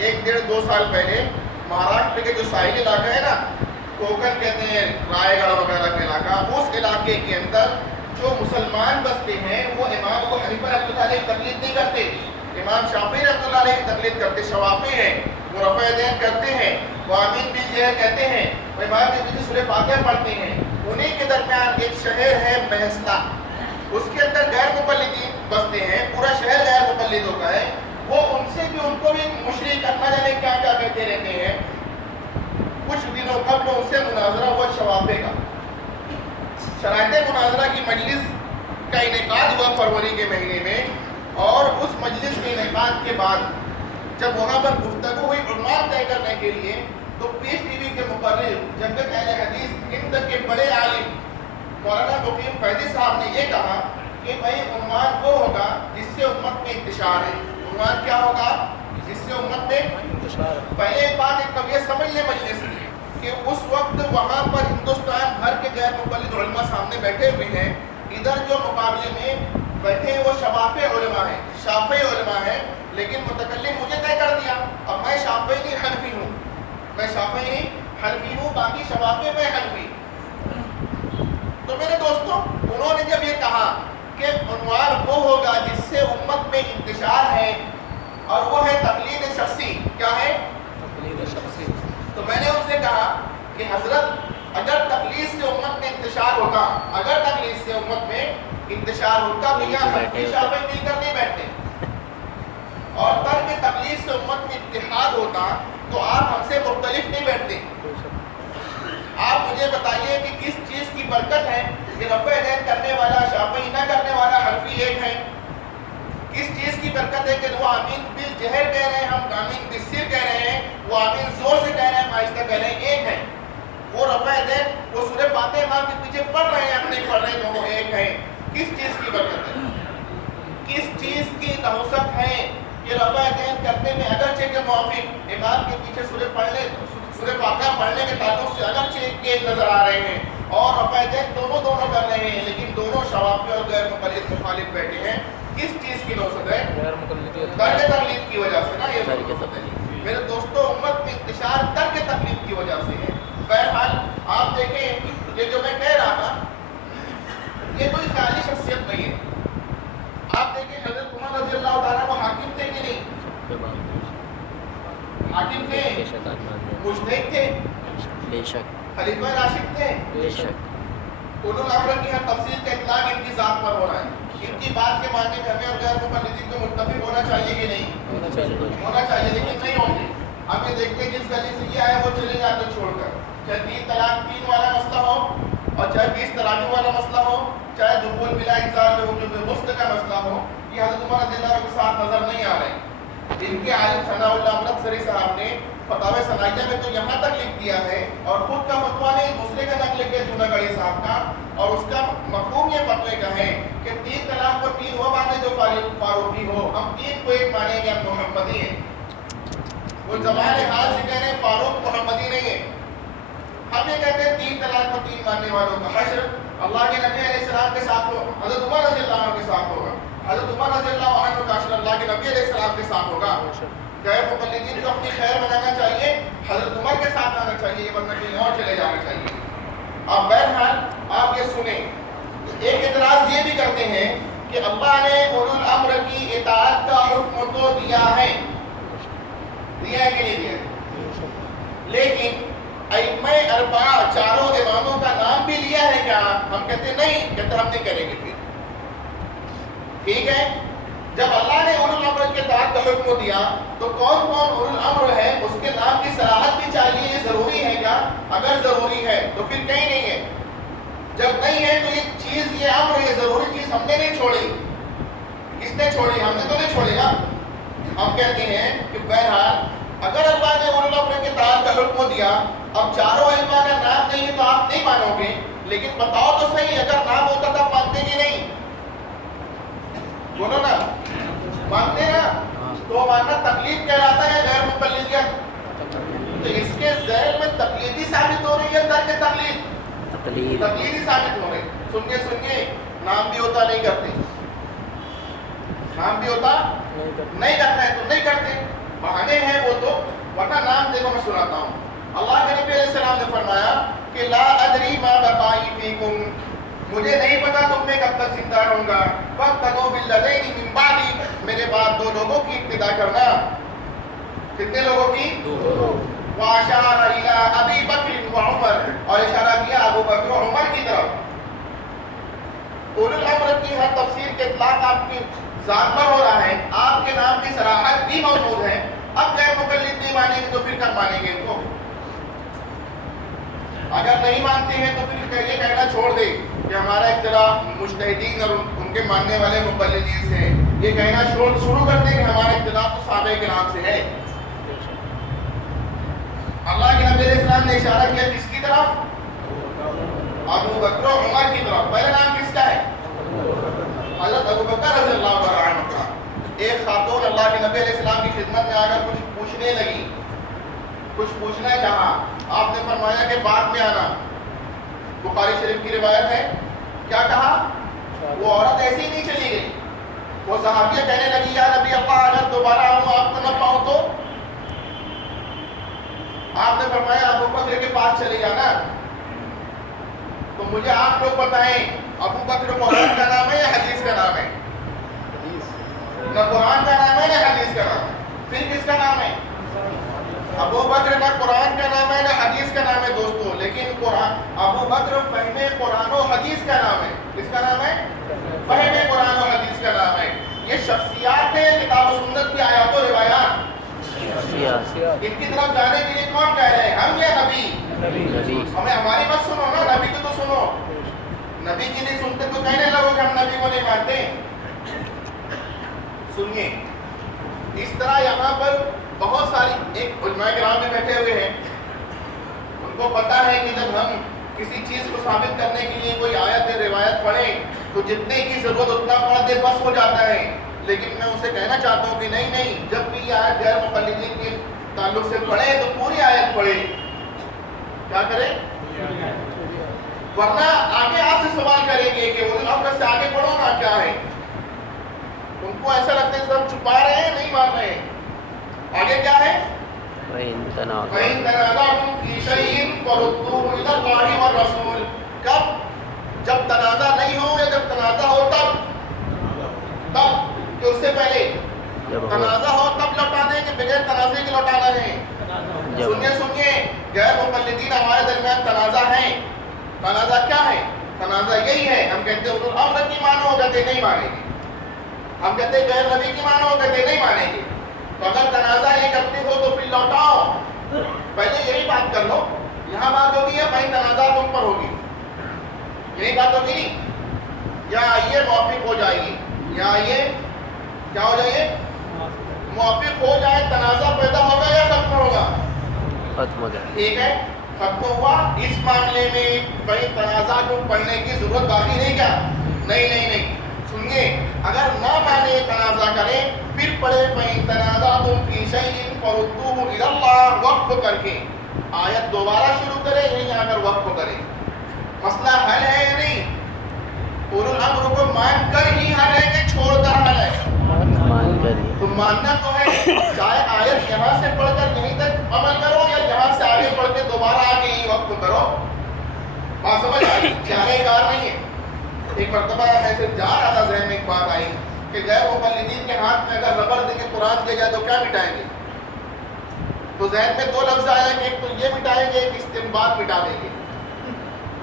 1-1.5-2 سال پہلے مہاراشٹر کے جو ساحلی علاقہ ہے نا، کوکن کہتے ہیں، رائے گڑھ وغیرہ کا علاقہ، اس علاقے کے اندر جو مسلمان بستے ہیں وہ امام ابو حنیفہ رحمۃ اللہ علیہ کی تقلید نہیں کرتے، امام شافعی رحمۃ اللہ علیہ کی تقلید کرتے. شوافی ہیں، وہ رفع دین کرتے ہیں، وہ آمین بھی کہتے ہیں، وہ امام کے پیچھے سورہ فاتحہ پڑھتے ہیں. انہیں کے درمیان ایک شہر ہے مہستا، اس کے اندر غیر مقلدین بستے ہیں، پورا شہر غیر مقلدوں کا ہے. وہ ان سے بھی، ان کو بھی مشرک کرنا جانے کیا کیا کہتے رہتے ہیں. کچھ دنوں قبل ان سے مناظرہ ہوا شوافے کا، شرائط مناظرہ کی مجلس کا انعقاد ہوا فروری کے مہینے میں. اور اس مجلس کے انعقاد کے بعد جب وہاں پر گفتگو ہوئی عنوان طے کرنے کے لیے تو پیس ٹی وی کے مقرر جنگت اہل حدیث ہند کے بڑے عالم مولانا مقیم فیضی صاحب نے یہ کہا کہ بھائی عنوان وہ ہوگا جس سے امت میں انتشار ہے. عنوان کیا ہوگا؟ جس سے امت میں انتشار. پہلے ایک بات یہ سمجھ لیں مجلس کہ اس وقت وہاں پر ہندوستان بھر کے غیر مقلد علماء سامنے بیٹھے ہوئے ہیں. ادھر جو مقابلے میں بیٹھے ہیں وہ شفافی علماء ہیں، شافعی علماء ہیں، لیکن متکلم مجھے طے کر دیا اب میں شافعی نہیں حنفی ہوں، میں شافعی نہیں حنفی ہوں، باقی شفافی میں حنفی. تو میرے دوستوں انہوں نے جب یہ کہا کہ عنوان وہ ہوگا جس سے امت میں انتشار ہے، اور وہ ہے تقلید شخصی. کیا ہے؟ تقلید شخصی. تو میں نے ان سے کہا کہ حضرت اگر تقلید سے امت میں انتشار ہوتا، اگر تقلید سے امت میں انتشار ہوتا تو یہاں حنفی شافعی مل کر نہیں بیٹھتے، اور ترک تقلید سے امت میں اتحاد ہوتا تو آپ ہم سے مختلف نہیں بیٹھتے. آپ مجھے بتائیے کہ کس چیز کی برکت ہے کہ رفع یدین کرنے والا شافعی نہ کرنے والا حنفی ایک ہے؟ کس چیز کی برکت ہے کہ وہ آمین بالجہر کہہ رہے ہیں، ہم آمین بالسر کہہ رہے ہیں، وہ آمین زور سے کہہ رہے ہیں، آہستہ کہہ رہے ہیں، ایک ہے. وہ رفع یدین وہ سورہ فاتحہ امام کے پیچھے پڑھ رہے ہیں، ہم نہیں پڑھ رہے ہیں، دونوں ایک ہیں. کس چیز کی برکت ہے؟ کس چیز کی نحوست ہے کہ رفع یدین کرنے میں اگرچہ کے موافق امام کے پیچھے سورہ فاتحہ پڑھنے کے تعلق سے اگرچہ ایک نظر آ رہے ہیں، اور رفع یدین دونوں کر رہے ہیں، لیکن دونوں شوافی اور غیر مقلد مخالف بیٹھے ہیں. کس چیز کی نوسط ہے؟ ترک تقلید کی وجہ سے نا. یہ میرے دوستو امت میں انتشار ترک تقلید کی وجہ سے ہے. بہرحال آپ دیکھیں یہ جو میں کہہ رہا تھا یہ کوئی خیالی شخصیت نہیں ہے. آپ دیکھیں حضرت عمر رضی اللہ تعالیٰ وہ حاکم تھے کہ نہیں؟ حاکم تھے، مجتہد تھے، بے شک خلیفہ راشد تھے، بے شک. اولو الامر کی ہر تفصیل کا اطلاق ان کی ذات پر ہو رہا ہے. ان کی بات کے ماننے میں ہمیں اور غیر مقلدین کو متفق ہونا چاہیے کہ نہیں؟ ہونا چاہیے، لیکن نہیں ہوں گے. ہم یہ دیکھتے ہیں جس گلی سے یہ آئے وہ چلے جاتے چھوڑ کر، چاہے 3 طلاق 3 والا مسئلہ ہو، اور چاہے 20 طلاقوں والا مسئلہ ہو، چاہے دخول بلا انزال میں وجوب غسل کا مسئلہ ہو. یہ حضرت عمر رضی اللہ عنہ کے ساتھ نظر نہیں آ رہے. ان کے عالم ثناء اللہ امرتسری صاحب نے فتاوی ثنائیہ میں تو یہاں تک لکھ دیا ہے، اور خود کا فتویٰ نہیں دوسرے کا نقل کیا جوناگڑھی صاحب کا، اور اس کا مفہوم یہ فتوے کا ہے کہ 3 طلاق کو 3 وہ مانے جو فاروقی ہو، ہم 3 کو 1 مانیں گے، ہم محمدی ہیں. وہ زبان حال سے کہہ رہے ہیں فاروق محمدی نہیں ہے. ہم یہ کہتے ہیں 3 طلاق کو 3 ماننے والوں کا حشر اللہ کے نبی علیہ السلام کے ساتھ ہو، حضرت عمر رضی اللہ عنہ کے ساتھ ہوگا. حضرت عمر رضی اللہ عنہ کا حشر اللہ کے نبی علیہ السلام کے ساتھ ہوگا. غیر مقلدین کو اپنی خیر بنانا چاہیے، حضرت عمر کے ساتھ آنا چاہیے، ورنہ کہیں اور چلے جانا چاہیے. اب بہرحال آپ یہ سنیں، ایک اعتراض یہ بھی کرتے ہیں کہ اللہ نے اولو الامر کی اطاعت کا حکم تو دیا ہے کہ نہیں دیا ہے، لیکن ائمہ اربعہ 4 اماموں کا نام بھی لیا ہے کیا؟ ہم کہتے ہیں نہیں، کہتے ہم نہیں کریں گے. پھر ٹھیک ہے، جب اللہ نے اولو الامر کے اطاعت کا حکم دیا تو کون اولو الامر ہے اس کے نام کی صراحت بھی چاہیے. یہ ضروری ہے کیا؟ اگر ضروری ہے تو پھر کہیں نہیں ہے. جب نہیں ہے تو یہ چیز، یہ امر، یہ ضروری چیز ہم نے نہیں چھوڑی. کس نے چھوڑی؟ ہم نے تو نہیں چھوڑی نا. ہم کہتے ہیں کہ بہرحال اگر اللہ نے اولو الامر کے اطاعت کا حکم دیا، اب 4 ائمہ کا نام نہیں ہے تو آپ نہیں مانو گے، لیکن بتاؤ تو صحیح اگر نام ہوتا تھا مانتے کہ نہیں؟ بولو نا، مانتے نا؟ تو ماننا تقلید کہلاتا ہے غیر مقلدیت. تو اس کے ذیل میں تقلیدی ثابت ہو رہی ہے ترک تقلید، تقلیدی ثابت ہو رہی. سنیے نام بھی ہوتا نہیں کرتے، نام بھی ہوتا نہیں کرتا ہے تو نہیں کرتے، بہانے ہیں وہ تو. ورنہ نام دیکھو میں سناتا ہوں. اللہ کے نبی علیہ السلام نے فرمایا کہ لا ادری ما بقائی فیکم، مجھے نہیں پتا تم میں کب تک زندہ رہوں گا. فاقتدوا بالذین من بعدی، میرے بعد 2 لوگوں کی اقتدا کرنا. کتنے لوگوں کی؟ 2. واشار الی ابی بکر و عمر، اور اشارہ کیا ابو بکر و عمر کی طرف. اولو الامر کی ہر تفسیر کے اطلاق آپ کی ذات پر ہو رہا ہے، آپ کے نام کی صراحت بھی موجود ہے. اب غیر مقلد نہیں مانیں گے تو پھر کب مانیں گے ان کو؟ اگر نہیں مانتے ہیں تو پھر یہ کہنا چھوڑ دے کہ ہمارا اختلاف مجتہدین اور ان کے ماننے والے مقلدین سے ہے. یہ کہنا شروع کر دیں کہ ہمارا اختلاف تو صحابہ کرام سے ہے. اللہ کے نبی علیہ السلام نے اشارہ کیا کس کی طرف؟ ابو بکر و عمر کی طرف. پہلا نام کس کا ہے؟ حضرت ابو بکر رضی اللہ عنہ کا. ایک خاتون اللہ کے نبی علیہ السلام کی خدمت میں آ کر کچھ پوچھنے لگی، کچھ پوچھنا چاہا. آپ نے فرمایا کہ بعد میں آنا. بخاری شریف کی روایت ہے. کیا کہا؟ وہ عورت ایسی ہی نہیں چلی گئی. وہ صحابیہ کہنے لگی یا نبی اللہ اگر دوبارہ آؤں آپ کو نہ پاؤں تو؟ آپ نے فرمایا ابو بکر کے پاس چلے جانا. تو مجھے آپ لوگ بتائیں ابو بکر قرآن کا نام ہے یا حدیث کا نام ہے؟ نہ قرآن کا نام ہے نہ حدیث کا نام ہے. پھر کس کا نام ہے؟ ابو بکر. نہ قرآن کا نام ہے نہ حدیث کا نام ہے دوستو. لیکن قرآن ابو بکر فہم قرآن و حدیث کا نام ہے. کس کا نام ہے؟ فہم قرآن و حدیث کا نام ہے. یہ شخصیات ہیں کتاب و سنت کی آیات و روایات. ان کی طرف جانے کے لیے کون کہہ رہے ہیں؟ ہم یا نبی؟ نبی. ہمیں ہماری بات سنو نا, نبی کو تو سنو. نبی کی نہیں سنتے تو کہنے لگو کہ ہم نبی کو نہیں مانتے. سنیے, اس طرح یہاں پر بہت ساری ایک علماء کرام میں بیٹھے ہوئے ہیں, ان کو پتا ہے کہ جب ہم کسی چیز کو ثابت کرنے کے لیے کوئی آیت روایت پڑھیں تو جتنے کی ضرورت اتنا پڑھ دے بس ہو جاتا ہے. لیکن میں اسے کہنا چاہتا ہوں کہ نہیں, جب بھی یہ آیت غیر مقلدین کے تعلق سے پڑھے تو پوری آیت پڑھے. کیا کریں؟ ورنہ آگے آپ سے سوال کریں گے کہ وہ آپ سے آگے پڑھو نا کیا ہے. ان کو ایسا لگتا ہے سب چھپا رہے ہیں, نہیں مان رہے ہیں. آگے کیا ہے؟ فَإِن تَنَازَعْتُمْ فَإِن تَنَازَعْتُمْ فِي شَيْءٍ فَرُدُّوهُ إِلَى اللَّهِ وَالرَّسُولِ. کب؟ جب تنازع نہیں ہو یا جب تنازع ہو تب کہ اس سے پہلے تنازع ہو تب لوٹانے کہ بغیر تنازع کے لوٹانا ہے. سنیے غیر مقلدین ہمارے درمیان تنازع ہیں. تنازع کیا ہے؟ تنازع یہی ہے, ہم کہتے ہیں اولو الامر کی مانو, کہتے نہیں مانیں گے. ہم کہتے ہیں غیر نبی کی مانو, کہتے نہیں مانیں گے. تو اگر تنازع یہ کرتے ہو تو پھر لوٹاؤ. پہلے یہی بات کر لو. یہاں بات ہوگی یا بھائی تنازع تم پر ہوگی, یہی بات ہوگی نہیں. یا آئیے موافق ہو جائیے, یا آئیے کیا ہو جائیے, موافق ہو جائے. تنازع پیدا ہوگا یا ختم ہوگا؟ ختم ہو جائے. ٹھیک ہے, ختم ہوا. اس معاملے میں کہیں تنازع کو پڑھنے کی ضرورت باقی نہیں کیا؟ نہیں. سنیے, اگر نہ مانے تنازع کریں پھر پڑھے فَإِن تَنَازَعْتُمْ فِي شَيْءٍ فَرُدُّوهُ إِلَى اللَّهِ. وقف کر کے آیت دوبارہ شروع کرے, یہیں آ کر وقف کرے. مسئلہ حل ہے یا نہیں؟ اولو الامر کو مان کر ہی حل ہے کہ چھوڑ کر حل ہے؟ مان کر ہی. تو ماننا تو ہے, چاہے آیت یہاں سے پڑھ کر یہیں تک عمل کرو یا یہاں سے آگے پڑھ کے دوبارہ آ کے یہیں وقف کرو. بات سمجھ آئی؟ چاہے کار نہیں ہے. ایک مرتبہ ایسے جا رہا تھا, ذہن میں ایک بات آئی کہ غیر مقلدین کے ہاتھ میں اگر ربڑ دے کے قرآن دیا جائے تو کیا مٹائیں گے؟ تو ذہن میں دو لفظ آیا کہ ایک تو یہ مٹائیں گے, ایک استنباط مٹا دیں گے.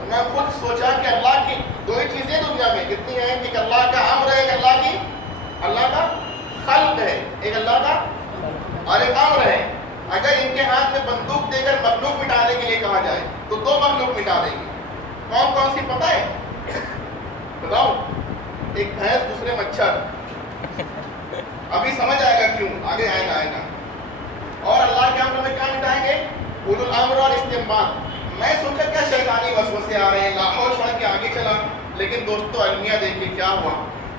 میں خود سوچا کہ اللہ کی دو ہی چیزیں دنیا میں کتنی ہیں, کہ ایک اللہ کا امر ہے, ایک اللہ کا خلق ہے, ایک اللہ کا اور ایک امر ہے. اگر ان کے ہاتھ میں بندوق دے کر مخلوق مٹانے کے لیے کہا جائے تو دو مخلوق مٹا دیں گے. کون سی پتہ ہے؟ بتاؤ. ایک بھینس, دوسرے مچھر. ابھی سمجھ آئے گا کیوں, آگے آئے گا. اور اللہ کے امر میں کیا مٹائیں گے؟ اولو الامر اور استنباط. میں سوچا کیا شیطانی وسوسے آ رہے ہیں, لاہور چھوڑ کے آگے چلا. لیکن دوستو المیہ دیکھ کے کیا ہوا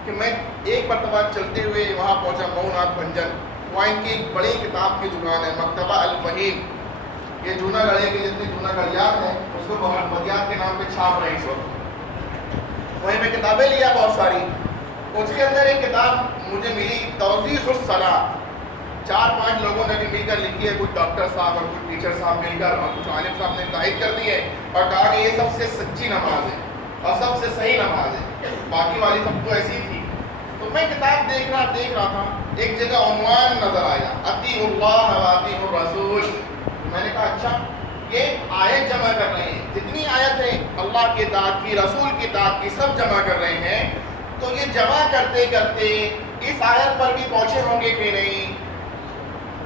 کہ میں ایک مرتبہ چلتے ہوئے وہاں پہنچا, مئو ناتھ بھنجن. وہاں ان کی ایک بڑی کتاب کی دکان ہے, مکتبہ الفہیم. یہ جونا گڑھے کے جتنے جونا گڑھیات ہیں اس کو محمدیات کے نام پہ چھاپ رہے ہیں اس وقت. وہیں میں کتابیں لیا بہت ساری. اس کے اندر ایک کتاب مجھے ملی, توضیح الصلاۃ. 4-5 لوگوں نے بھی مل کر لکھی ہے, کچھ ڈاکٹر صاحب اور کچھ ٹیچر صاحب مل کر, اور کچھ عالم صاحب نے تائید کر دی ہے اور کہا کہ یہ سب سے سچی نماز ہے اور سب سے صحیح نماز ہے, باقی والی سب تو ایسی ہی تھی. تو میں کتاب دیکھ رہا تھا, ایک جگہ عنوان نظر آیا, اطیعوا اللہ و اطیعوا الرسول. میں نے کہا اچھا, یہ آیت جمع کر رہے ہیں, جتنی آیت ہے اللہ کی اطاعت کی, رسول کی اطاعت کی, سب جمع کر رہے ہیں. تو یہ جمع کرتے کرتے اس آیت پر بھی پہنچے ہوں گے کہ نہیں.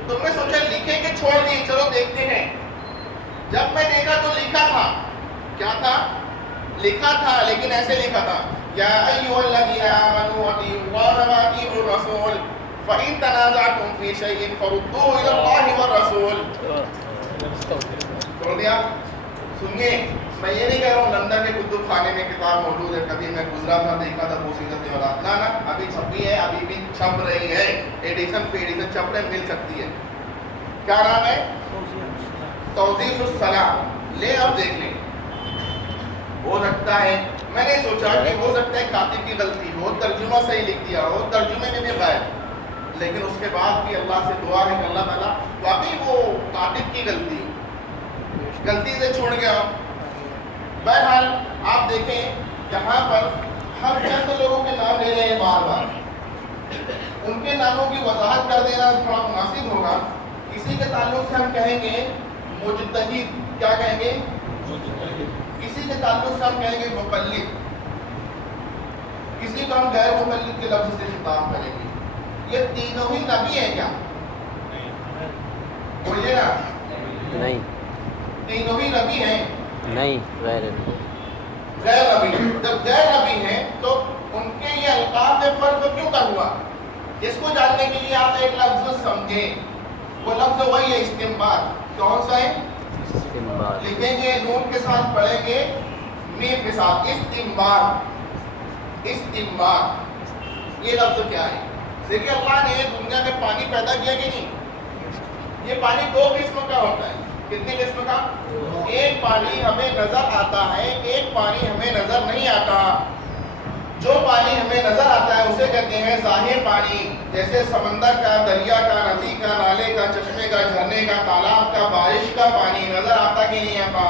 تو میں سوچا لکھیں کہ چھوڑ دیے, چلو دیکھتے ہیں. جب میں دیکھا تو لکھا تھا, کیا تھا؟ لکھا تھا, لیکن ایسے لکھا تھا, یا ایھا الذین آمنوا اطیعوا اللہ و اطیعوا الرسول فإن تنازعتم فی شیء فردوه الی اللہ والرسول. چھوڑ دیا. سنیے, میں یہ نہیں کہہ رہا ہوں لندن کے کتب خانے میں کتاب موجود ہے, کبھی میں گزرا تھا دیکھا تھا بوسیدت والا. نہ ابھی چھپی ہے, ابھی بھی چھپ رہی ہے, ایڈیشن پہ ایڈیشن چھپ رہے, مل سکتی ہے. کیا نام ہے؟ توضیح الصلاۃ. لے اب دیکھ لیں. ہو سکتا ہے, میں نے سوچا کہ ہو سکتا ہے کاتب کی غلطی ہو, ترجمہ صحیح لکھ دیا ہو, ترجمے میں بھی غائب. لیکن اس کے بعد بھی اللہ سے دعا ہے کہ اللہ تعالیٰ واقعی وہ کاتب کی غلطی سے چھوڑ گیا. بہرحال آپ دیکھیں یہاں پر ہم چند لوگوں کے نام لے رہے ہیں بار بار. ان کے ناموں کی وضاحت کر دینا تھوڑا مناسب ہوگا. کسی کے تعلق سے ہم کہیں گے مجتہد. کیا کہیں گے؟ کسی کے تعلق سے ہم کہیں گے مقلد. کسی کو ہم غیر مقلد کے لفظ سے خطاب کریں گے. یہ تینوں ہی نبی ہیں کیا؟ بولیے نا. نہیں تینوں ہی نبی ہیں؟ نہیں غیر غیر نبی. جب غیر نبی ہیں تو ان کے یہ القاب میں فرق کیوں کر ہوا؟ اس کو جاننے کے لیے آپ ایک لفظ سمجھیں. وہ لفظ وہی ہے استنباط. کون سا ہے؟ استنباط. لکھیں گے نون کے ساتھ پڑھیں گے میم کے ساتھ. استنباط. استنباط یہ لفظ کیا ہے؟ دیکھیے اللہ نے دنیا میں پانی پیدا کیا کہ نہیں؟ یہ پانی دو قسم کا ہوتا ہے. کتنی قسم کا؟ ایک پانی ہمیں نظر آتا ہے, ایک پانی ہمیں نظر نہیں آتا. جو پانی ہمیں نظر آتا ہے اسے کہتے ہیں ظاہر پانی. جیسے سمندر کا, دریا کا, ندی کا, نالے کا, چشمے کا, جھرنے کا, تالاب کا, بارش کا پانی نظر آتا کہ نہیں آتا؟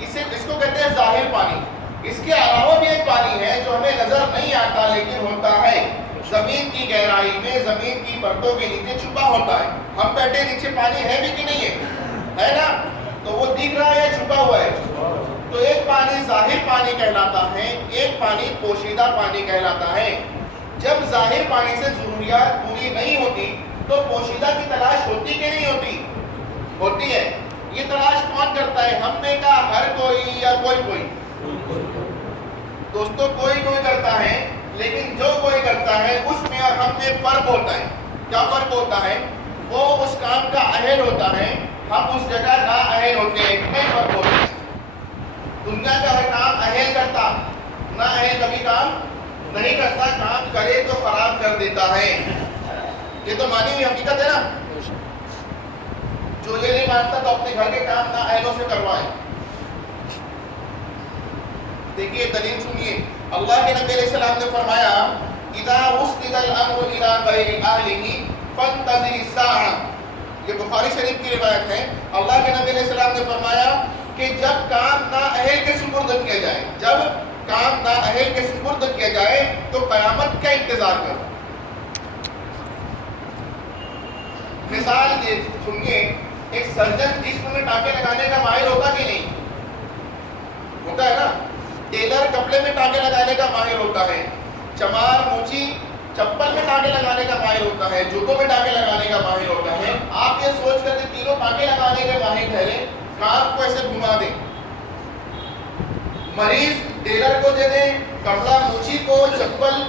اس کو کہتے ہیں ظاہر پانی. اس کے علاوہ بھی ایک پانی ہے جو ہمیں نظر نہیں آتا لیکن ہوتا ہے زمین کی گہرائی میں, زمین کی پرتوں کے نیچے چھپا ہوتا ہے. ہم بیٹھے نیچے پانی ہے بھی کہ نہیں ہے نا؟ تو وہ دکھ رہا ہے یا چھپا ہوا ہے؟ تو ایک پانی ظاہر پانی کہلاتا ہے, ایک پانی پوشیدہ پانی کہلاتا ہے. جب ظاہر پانی سے ضروریات پوری نہیں ہوتی تو پوشیدہ کی تلاش ہوتی کہ نہیں ہوتی؟ ہوتی ہے. یہ تلاش کون کرتا ہے؟ ہم نے کہا ہر کوئی یا کوئی کوئی؟ دوستو کوئی کوئی کرتا ہے, لیکن جو کوئی کرتا ہے اس میں اور ہم میں فرق ہوتا ہے. کیا فرق ہوتا ہے؟ وہ اس کام کا اہل ہوتا ہے, ہم اس جگہ نااہل ہوتے ہیں. میں فرق ہوتا ہے. دنیا کا ہر کام اہل کرتا, نااہل کبھی کام نہیں کرتا. کام کرے تو خراب کر دیتا ہے. یہ تو مانی ہوئی حقیقت ہے نا. جو یہ نہیں مانتا تو اپنے گھر کے کام نااہلوں سے کروائے. دیکھیے دلیل سنیے. اللہ کے نبی علیہ السلام نے فرمایا اذا وسد الامر الى غیر اهله فانتظر الساعه. یہ بخاری شریف کی روایت ہے. اللہ کے نبی علیہ السلام نے فرمایا کہ جب کام نااہل کے سپرد کیا جائے, جب کام نااہل کے سپرد کیا جائے تو قیامت کا انتظار کرو. مثال یہ سنیے, ایک سرجن جسم میں ٹانکے لگانے کا ماہر ہوتا کہ نہیں ہوتا ہے نا؟ ٹیلر کپڑے میں ٹانکے لگانے کا ماہر ہوتا ہے. چمار موچی چپل میں ٹانکے لگانے کا ماہر ہوتا ہے, جوتوں میں ٹانکے لگانے کا ماہر ہوتا ہے. آپ یہ سوچ کر کے تینوں ٹانکے لگانے کے ماہر ٹھہرے, کام کو ایسے گھما دیں. مریض ٹیلر کو دے دیں, کپڑا موچی کو, چپل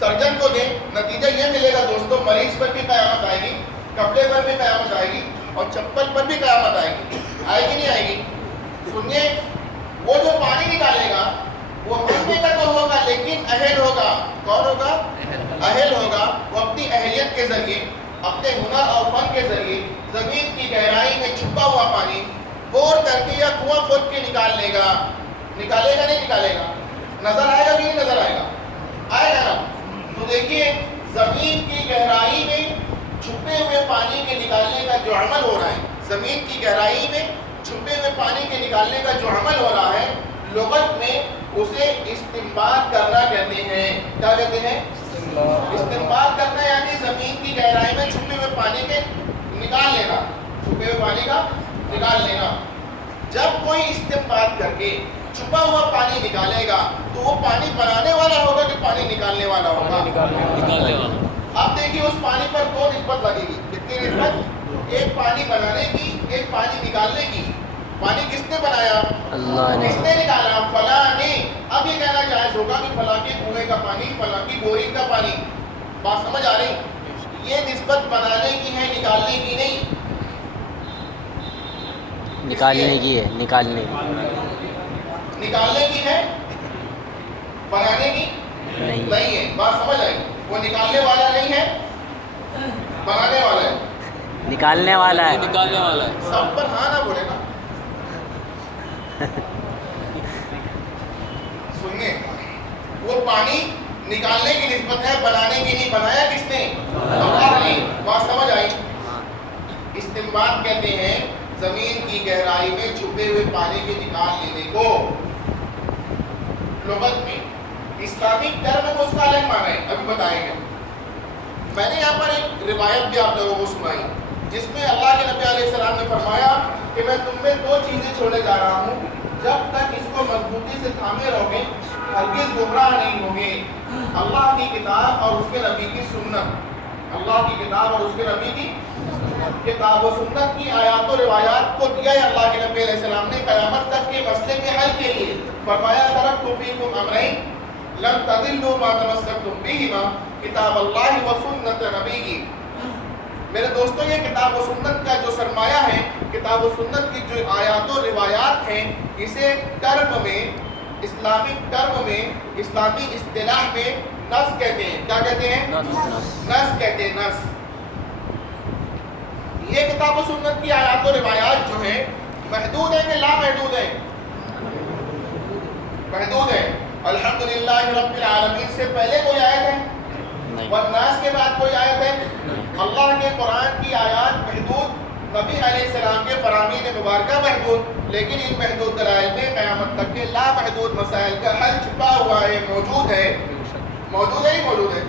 سرجن کو دیں. نتیجہ یہ ملے گا دوستو, مریض پر بھی قیامت آئے گی, کپڑے پر بھی قیامت آئے گی, اور چپل پر بھی قیامت آئے گی. آئے گی نہیں آئے گی؟ سنیے, وہ جو پانی نکالے گا وہ ہم کا تو ہوگا لیکن اہل ہوگا. کون ہوگا؟ اہل ہوگا. وہ اپنی اہلیت کے ذریعے, اپنے ہنر اور فن کے ذریعے زمین کی گہرائی میں چھپا ہوا پانی بور کر کے یا کنواں کھود کے نکال لے گا. نکالے گا نہیں نکالے گا؟ نظر آئے گا کہ نہیں نظر آئے گا؟ آئے گا نا. تو دیکھیے زمین کی گہرائی میں چھپے ہوئے پانی کے نکالنے کا جو عمل ہو رہا ہے, زمین کی گہرائی میں چھپے ہوئے پانی کے نکالنے کا جو عمل ہو رہا ہے, لغت میں اسے استنباط کرنا کہتے ہیں. کیا کہتے ہیں؟ استنباط کرنا, یعنی زمین کی گہرائی میں چھپے ہوئے پانی کے نکال لینا, چھپے ہوئے پانی کا نکال لینا. جب کوئی استنباط کر کے چھپا ہوا پانی نکالے گا تو وہ پانی بنانے والا ہوگا کہ پانی نکالنے والا ہوگا؟ نکالنے والا. اب دیکھیے اس پانی پر دو نسبت لگے گی. کتنی نسبت؟ ایک پانی بنانے کی, ایک پانی نکالنے کی. پانی کس نے بنایا؟ اللہ نے. کس نے نکالا؟ فلاں نے. اب یہ کہنا جائز ہوگا کہ فلاں کے کنویں کا پانی, فلاں کی بورنگ کا پانی. بات سمجھ آ رہی؟ یہ نسبت بنانے کی ہے, نکالنے کی نہیں. نکالنے کی ہے, نکالنے کی نکالنے کی ہے, بنانے کی نہیں ہے. بات سمجھ آئی؟ وہ نکالنے والا نہیں ہے, بنانے والا ہے. نکالنے والا ہے. نکالنے والا ہے. سب پر ہاں نہ بولے نا. سنیے, وہ پانی نکالنے کی نسبت ہے, بنانے کی نہیں. بنایا کس نے؟ اللہ نے. بات سمجھ آئی؟ استنباط کہتے ہیں زمین کی گہرائی میں چھپے ہوئے پانی کے نکال لینے کو. لغت میں اسلامک ٹرم میں اس کا الگ معنی ہے, ابھی بتائیں گے. میں نے یہاں پر ایک روایت بھی آپ لوگوں کو سنائی جس میں اللہ کے نبی علیہ السلام نے فرمایا کہ میں تم میں دو چیزیں چھوڑنے جا رہا ہوں، جب تک اس کو مضبوطی سے تھامے رہو گے ہرگز گمراہ نہیں ہوں گے، اللہ کی کتاب اور اس کے نبی کی سنت، اللہ کی کتاب اور اس کے نبی کی کتاب و سنت کی آیات و روایات کو دیا ہے اللہ کے نبی علیہ السلام نے قیامت تک کے مسئلے کے حل کے لیے۔ فرمایا ترکت فیکم امرین لن تضلوا ما تمسکتم بہما کتاب اللہ و سنت نبی۔ میرے دوستو یہ کتاب و سنت کا جو سرمایہ ہے، کتاب و سنت کی جو آیات و روایات ہیں، اسے ٹرم میں، اسلامک ٹرم میں، اسلامی اصطلاح میں نص کہتے ہیں۔ کیا کہتے ہیں؟ نص کہتے ہیں، نص۔ یہ کتاب و سنت کی آیات و روایات جو ہیں محدود ہیں کہ لا محدود ہیں؟ محدود ہیں۔ الحمدللہ رب العالمین سے پہلے کوئی آیت ہے؟ والناس کے بعد کوئی آیت ہے؟ اللہ کے قرآن کی آیات محدود، نبی علیہ السلام کے فرامین مبارکہ محدود، لیکن ان محدود دلائل میں قیامت تک کے لا محدود مسائل کا حل چھپا ہوا ہے، موجود ہے۔ موجود ہے ہی موجود ہے،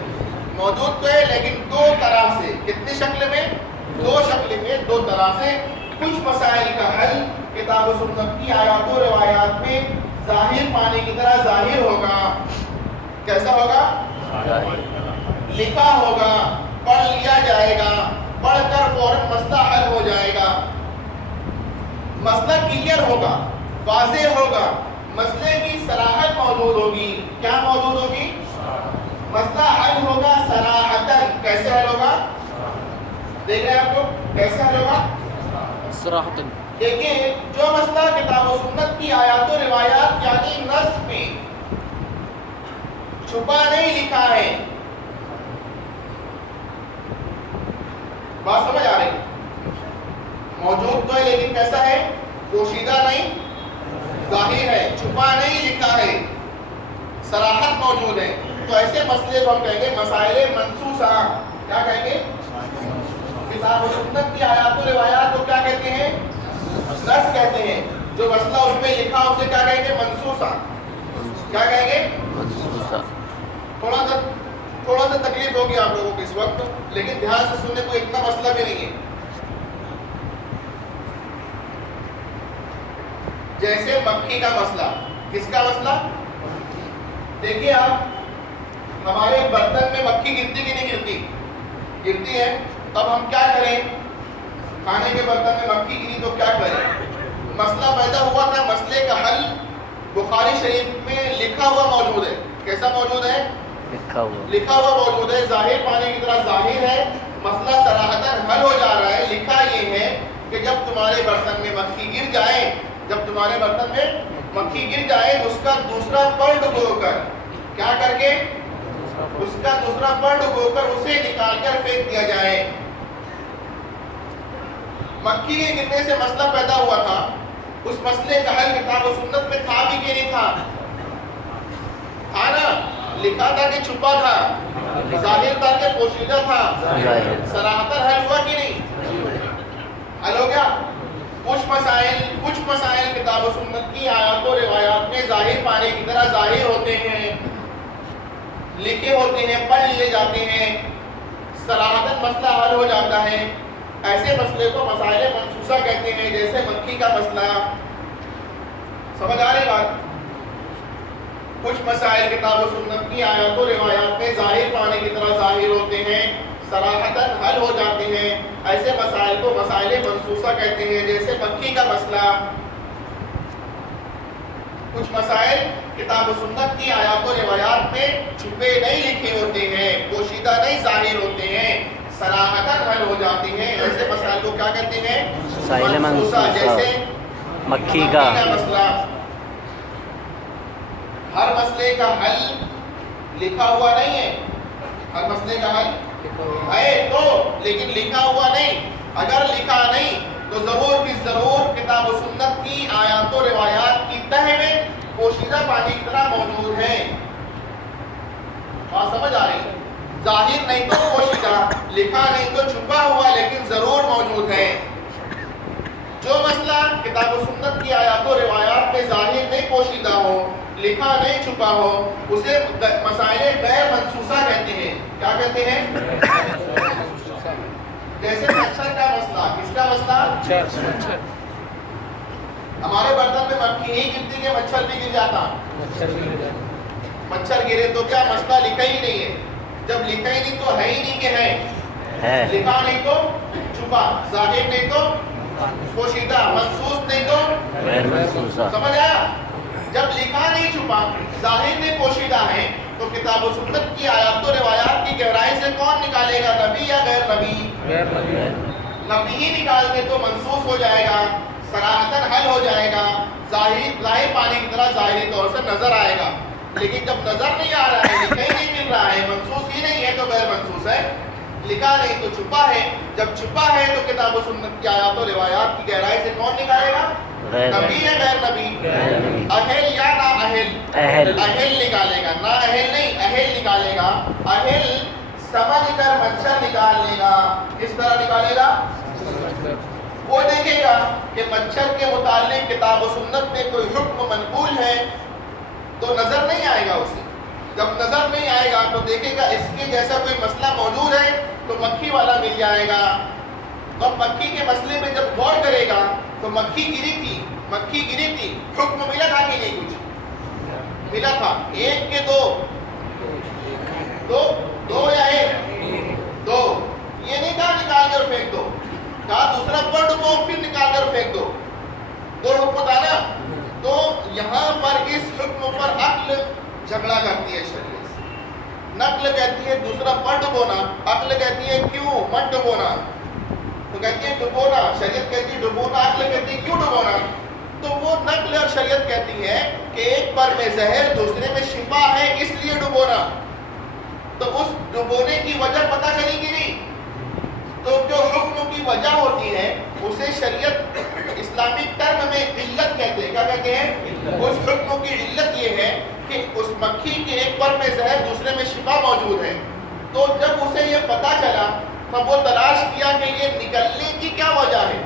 موجود تو ہے لیکن دو طرح سے۔ کتنی شکل میں؟ دو شکل میں، دو طرح سے۔ کچھ مسائل کا حل کتاب و سنت کی آیات و روایات میں ظاہر پانے کی طرح ظاہر ہوگا۔ کیسا ہوگا؟ لکھا ہوگا، پڑھ لیا جائے گا، پڑھ کر فوراً مسئلہ حل ہو جائے گا، مسئلہ کلیئر ہوگا، واضح ہوگا، مسئلے کی صراحت موجود ہوگی۔ کیا موجود ہوگی؟ مسئلہ حل ہوگا صراحتاً۔ کیسے حل ہوگا؟ دیکھ رہے ہیں آپ کو کیسے حل ہوگا؟ صراحتاً۔ دیکھیں جو مسئلہ کتاب و سنت کی آیات و روایات یعنی نص میں چھپا نہیں لکھا ہے، بات سمجھ آ رہی؟ موجود تو ہے لیکن کیسا ہے؟ پوشیدہ نہیں، ظاہر ہے، چھپا نہیں لکھا ہے، صراحت موجود ہے، تو ایسے مسئلے کو ہم کہیں گے مسائل منسوسہ۔ کیا کہیں گے؟ کتاب و سنت کی آیات و روایات کو کیا کہتے ہیں؟ نص کہتے ہیں۔ جو مسئلہ اس میں لکھا اسے کیا کہیں گے؟ منسوسہ۔ کیا کہیں گے؟ منسوسہ۔ تھوڑا سا تکلیف ہوگی آپ لوگوں کو اس وقت، لیکن دھیان سے سننے کو اتنا مسئلہ بھی نہیں ہے۔ جیسے مکھی کا مسئلہ۔ کس کا مسئلہ؟ دیکھیے آپ، ہمارے برتن میں مکھی گرتی کہ نہیں گرتی؟ گرتی ہے۔ تب ہم کیا کریں؟ کھانے کے برتن میں مکھی گری تو کیا کریں؟ مسئلہ پیدا ہوا تھا، مسئلے کا حل بخاری شریف میں لکھا ہوا موجود ہے۔ کیسا موجود ہے؟ لکھا ہوا موجود ہے، ظاہر پانے کی طرح ظاہر ہے، مسئلہ صراحتاً حل ہو جا رہا ہے۔ لکھا یہ ہے کہ جب تمہارے برتن میں مکھی گر جائے، جب تمہارے برتن میں مکھی گر جائے تو اس کا دوسرا پر ڈبو کر، کیا کر کے؟ اس کا دوسرا پر ڈبو کر اسے نکال کر پھینک دیا جائے۔ مکھی کے گرنے سے مسئلہ پیدا ہوا تھا، اس مسئلے کا حل کتاب و سنت میں تھا بھی کہ نہیں تھا؟ تھا نا؟ لکھا تھا کہ چھپا تھا؟ ظاہر تھا کہ پوشیدہ تھا؟ صراحتاً حل ہوا کہ نہیں؟ حل ہو گیا۔ کچھ مسائل کتاب و سنت کی آیات و روایات میں ظاہر پانے کی طرح ظاہر ہوتے ہیں، لکھے ہوتے ہیں، پڑھ لیے جاتے ہیں، صراحتاً مسئلہ حل ہو جاتا ہے۔ ایسے مسئلے کو مسائل منسوسہ کہتے ہیں، جیسے مکھی کا مسئلہ۔ سمجھ آ رہی بات؟ کچھ مسائل کتاب و سنت کی آیات و روایات میں ظاہر پانے کی طرح ظاہر ہوتے ہیں، صراحتاً حل ہو جاتے ہیں۔ ایسے مسائل کو مسائل منسوسہ کہتے ہیں، جیسے مکھی کا مسئلہ۔ کچھ مسائل کتاب و سنت کی آیات و روایات میں چھپے نہیں لکھے ہوتے ہیں، پوشیدہ نہیں ظاہر ہوتے ہیں، صراحتاً حل ہو جاتے ہیں۔ ایسے مسائل کو کیا کہتے ہیں؟ منسوسہ۔ جیسے مکھی کا مسئلہ۔ ہر مسئلے کا حل لکھا ہوا نہیں ہے، ہر مسئلے کا حل ہے تو، لیکن لکھا ہوا نہیں۔ اگر لکھا نہیں تو ضرور بھی ضرور کتاب و سنت کی آیات و روایات کی تہ میں پوشیدہ پانی کی طرح موجود ہے۔ بات سمجھ آ رہی ہے؟ ظاہر نہیں تو پوشیدہ، لکھا نہیں تو چھپا ہوا، لیکن ضرور موجود ہے۔ جو مسئلہ کتاب و سنت کی آیات و روایات میں ظاہر نہیں پوشیدہ ہو لکھا نہیں چھپا ہو اسے مسائل غیر منصوصہ کہتے ہیں. کیا کہتے ہیں؟ جیسے مچھر کا مسئلہ. کس کا مسئلہ؟ ہمارے برتن میں مکھی ہی گرتی کہ مچھر بھی گر جاتا. مچھر گرے تو کیا مسئلہ لکھا ہی نہیں ہے. جب لکھا ہی نہیں تو ہے ہی نہیں کہ ہے. لکھا نہیں تو چھپا, ظاہر نہیں تو پوشیدہ, منصوص نہیں تو غیر منصوصہ. سمجھ آیا؟ جب لکھا نہیں چھپا, ظاہر نہیں پوشیدہ ہے, تو کتاب و سنت کی آیات و روایات کی گہرائی سے کون نکالے گا, نبی یا غیر نبی؟ نبی ہی نکال دے تو منسوخ ہو جائے گا, صراحتاً حل ہو جائے گا, ظاہر پانی کی طرح ظاہری طور سے نظر آئے گا. لیکن جب نظر نہیں آ رہا ہے, لکھا ہی نہیں مل رہا ہے, منسوخ ہی نہیں ہے, تو غیر منسوخ ہے. لکھا نہیں تو چھپا ہے. جب چھپا ہے تو کتاب و سنت کی آیات و روایات کی گہرائی سے کون نکالے گا, نبی یا غیر نبی؟ اہل یا نا اہل؟ اہل نکالے گا, نا اہل نہیں, اہل نکالے گا. اہل سمجھ کر مچھر نکال لے گا. کس طرح نکالے گا؟ وہ دیکھے گا کہ مچھر کے متعلق کتاب و سنت میں کوئی حکم منقول ہے تو نظر نہیں آئے گا اسے. جب نظر نہیں آئے گا تو دیکھے گا اس کے جیسا کوئی مسئلہ موجود ہے تو مکھی والا مل جائے گا. اب مکھی کے مسئلے میں جب غور کرے گا تو مکھی گری تھی, حکم ملا تھا کہ نہیں؟ کچھ ملا تھا. ایک کے دو یا ایک؟ دو. یہ نہیں کہا نکال کر پھینک دو, کہا دوسرا پڑھ دو پھر نکال کر پھینک دو. دو حکم تھا نا. تو یہاں پر اس حکم پر عقل جھگڑا کرتی ہے شریعت سے. نقل کہتی ہے دوسرا پڑھ ڈبونا, عقل کہتی ہے کیوں مت ڈبونا. تو کہتی ہے ڈبونا, شریعت کہتی ہے ڈبونا, عقل کہتی ہے کیوں ڈبونا. تو وہ نقل اور شریعت کہتی ہے کہ ایک پر میں زہر دوسرے میں شفا ہے اس لیے ڈبونا. تو اس ڈبونے کی وجہ پتہ چلی کہ نہیں؟ تو جو حکم کی وجہ ہوتی ہے اسے شریعت اسلامک ٹرم میں علت کہتے ہیں. کیا کہتے ہیں؟ اس حکم کی علت یہ ہے کہ اس مکھی کے ایک پر میں زہر دوسرے میں شفا موجود ہے. تو جب اسے یہ پتہ چلا تب وہ تلاش کیا کہ یہ نکلنے کی کیا وجہ ہے.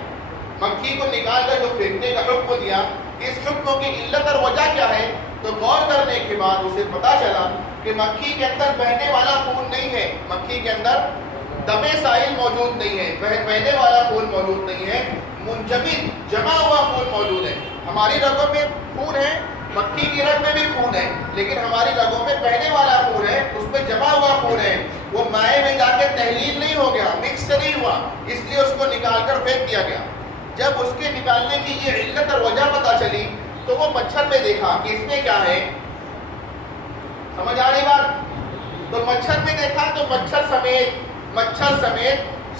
مکھی کو نکال کر جو پھینکنے کا حکم دیا, اس حکم کی علت اور وجہ کیا ہے. تو غور کرنے کے بعد اسے پتہ چلا کہ مکھی کے اندر بہنے والا خون نہیں ہے, مکھی کے اندر دم سائل موجود نہیں ہے, بہنے والا خون موجود نہیں ہے, منجمد جمع ہوا خون موجود ہے. ہماری رگوں میں خون ہے, مکھی کی رگ میں بھی خون ہے, لیکن ہماری رگوں میں بہنے والا خون ہے, اس میں جمع ہوا خون ہے. وہ مائع میں جا کے تحلیل نہیں ہو گیا, مکس نہیں ہوا, اس لیے اس کو نکال کر پھینک دیا گیا. جب اس کے نکالنے کی یہ علت اور وجہ پتہ چلی تو وہ مچھر میں دیکھا کہ اس میں کیا ہے. سمجھ آ رہی بات؟ تو مچھر میں دیکھا تو مچھر سمیت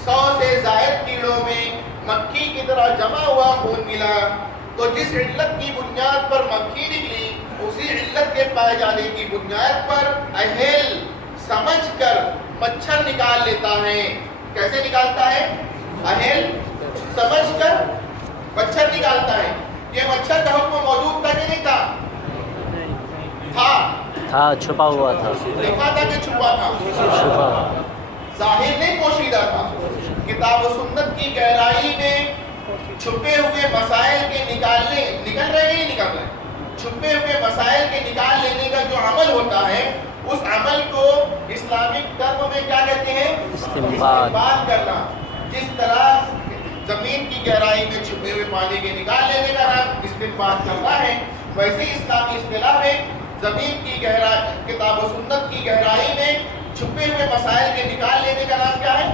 100 سے زائد کیڑوں میں مکھی کی طرح جمع ہوا خون ملا. تو جس علت کی بنیاد پر مکھی نکلی اسی علت کے پائے جانے کی بنیاد پر اہل سمجھ کر مچھر نکال لیتا ہے. کیسے نکالتا ہے؟ اہل سمجھ کر مچھر نکالتا ہے. یہ مچھر کا حکم موجود تھا کہ نہیں تھا؟ تھا, چھپا ہوا تھا. لکھا تھا کہ چھپا تھا؟ چھپا. ظاہر نہیں پوشیدہ تھا. کتاب و سنت کی گہرائی میں چھپے ہوئے مسائل کے نکل رہے. چھپے ہوئے مسائل کے نکال لینے کا جو عمل ہوتا ہے اس عمل کو اسلامک ٹرم میں کیا کہتے ہیں؟ استنباط کرنا. جس طرح زمین کی گہرائی میں چھپے ہوئے پانی کے نکال لینے کا نام استنباط کرنا ہے, ویسے اسلامی اصطلاح میں زمین کی گہرائی, کتاب و سنت کی گہرائی میں چھپے ہوئے مسائل کے نکال لینے کا نام کیا ہے؟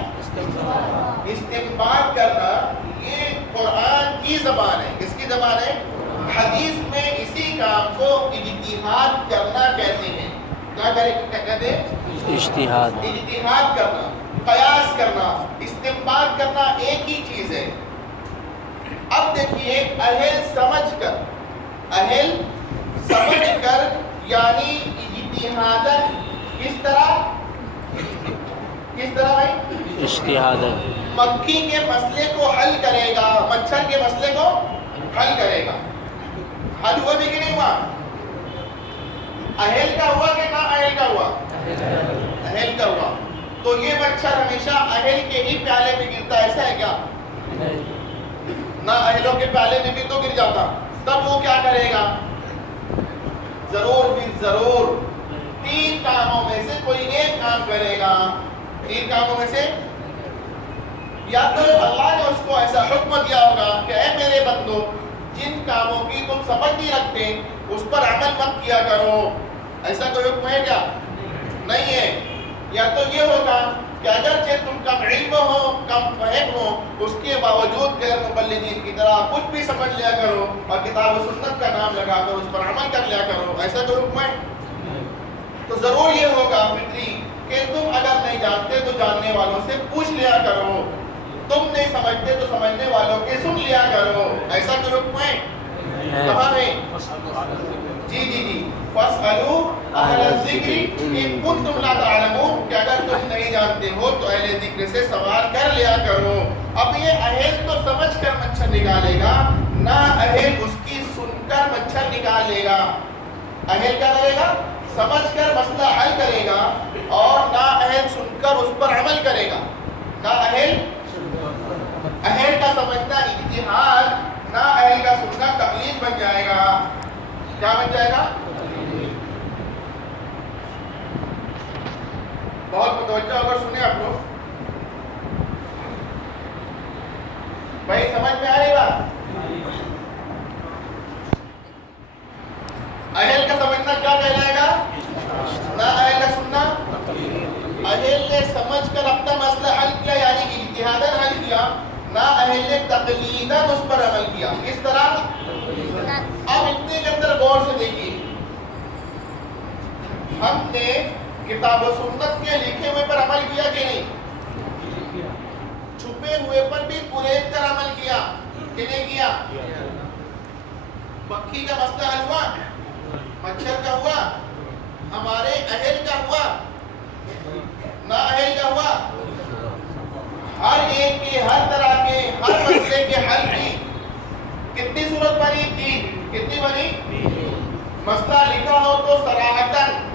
استنباط کرنا. یہ قرآن کی زبان ہے. کس کی زبان ہے؟ حدیث میں اسی کام کو اجتہاد کرنا کہتے ہیں. کیا کہتے ہیں؟ اجتہاد کرنا, قیاس کرنا, استنباط کرنا ایک ہی چیز ہے. اب دیکھیے اہل سمجھ کر یعنی اجتہاداً. کس طرح بھائی؟ اجتہاداً مکھی کے مسئلے کو حل کرے گا, مچھر کے مسئلے کو حل کرے گا. حل ہوا بھی کہ نہیں ہوا؟ اہل کا ہوا کہ نہ اہل کا ہوا؟ اہل کا ہوا. تو یہ مچھر ہمیشہ اہل کے ہی پیالے میں گرتا, ایسا ہے کیا؟ نہ اہلوں کے پیالے میں بھی تو گر جاتا. تب وہ کیا کرے گا؟ ضرور بھی ضرور 3 کاموں میں سے کوئی ایک کام کرے گا. 3 کاموں میں سے یا تو اللہ نے اس کو ایسا حکم دیا ہوگا کہ اے میرے بندو جن کاموں کی تم سمجھ نہیں رکھتے اس پر عمل مت کیا کرو. ایسا کوئی حکم ہے کیا؟ نہیں ہے. یا تو یہ ہوگا کہ اگرچہ تم کم علم ہو کم فہم ہو اس کے باوجود غیر مقلدین کی طرح کچھ بھی سمجھ لیا کرو اور کتاب و سنت کا نام لگا کر اس پر عمل کر لیا کرو. ایسا کوئی حکم ہے؟ تو ضرور یہ ہوگا فطری کہ تم اگر نہیں جانتے تو جاننے والوں سے پوچھ لیا کرو, تم نہیں سمجھتے تو سمجھنے والوں کے سن لیا کرو. ایسا کوئی حکم ہے؟ کہاں ہے؟ جی فَاسْأَلُوا أَهْلَ الذِّكْرِ إِن كُنتُمْ لَا تَعْلَمُونَ کہ اگر تم نہیں جانتے ہو تو اہل ذکر سے سوال کر لیا کرو. اب یہ اہل تو سمجھ کر مچھر نکالے گا, نہ اہل اس کی سن کر مچھر نکالے گا. اہل کیا کرے گا؟ سمجھ کر مسئلہ حل کرے گا, اور نہ اہل سن کر اس پر عمل کرے گا. نہ اہل کا سمجھنا اجتہاد, نہ اہل کا سننا تقلید بن جائے گا. کیا بن جائے گا؟ بہت متوجہ اگر سنیں آپ لوگ, بھائی سمجھ میں آ رہی بات؟ اہل کا سمجھنا کیا کہلائے گا؟ نہ اہل کا سننا. اہل نے سمجھ کر اپنا مسئلہ حل کیا یعنی کہ اجتہاداً حل کیا, نہ اہل نے تقلیداً اس پر عمل کیا. کس طرح؟ اب اتنے کے اندر غور سے دیکھیے, ہم نے کتاب و سنت کے لکھے ہوئے پر عمل کیا کہ نہیں؟ چھپے ہوئے پر بھی قریب کر عمل کیا کہ نہیں کیا؟ مکھی کا مسئلہ حل ہوا, مچھر کا ہوا, ہمارے اہل کا ہوا, نہ اہل کا ہوا. ہر ایک کے ہر طرح کے ہر مسئلے کے حل کی کتنی صورت بنی؟ 3. کتنی بنی؟ مسئلہ لکھا ہو تو صراحتاً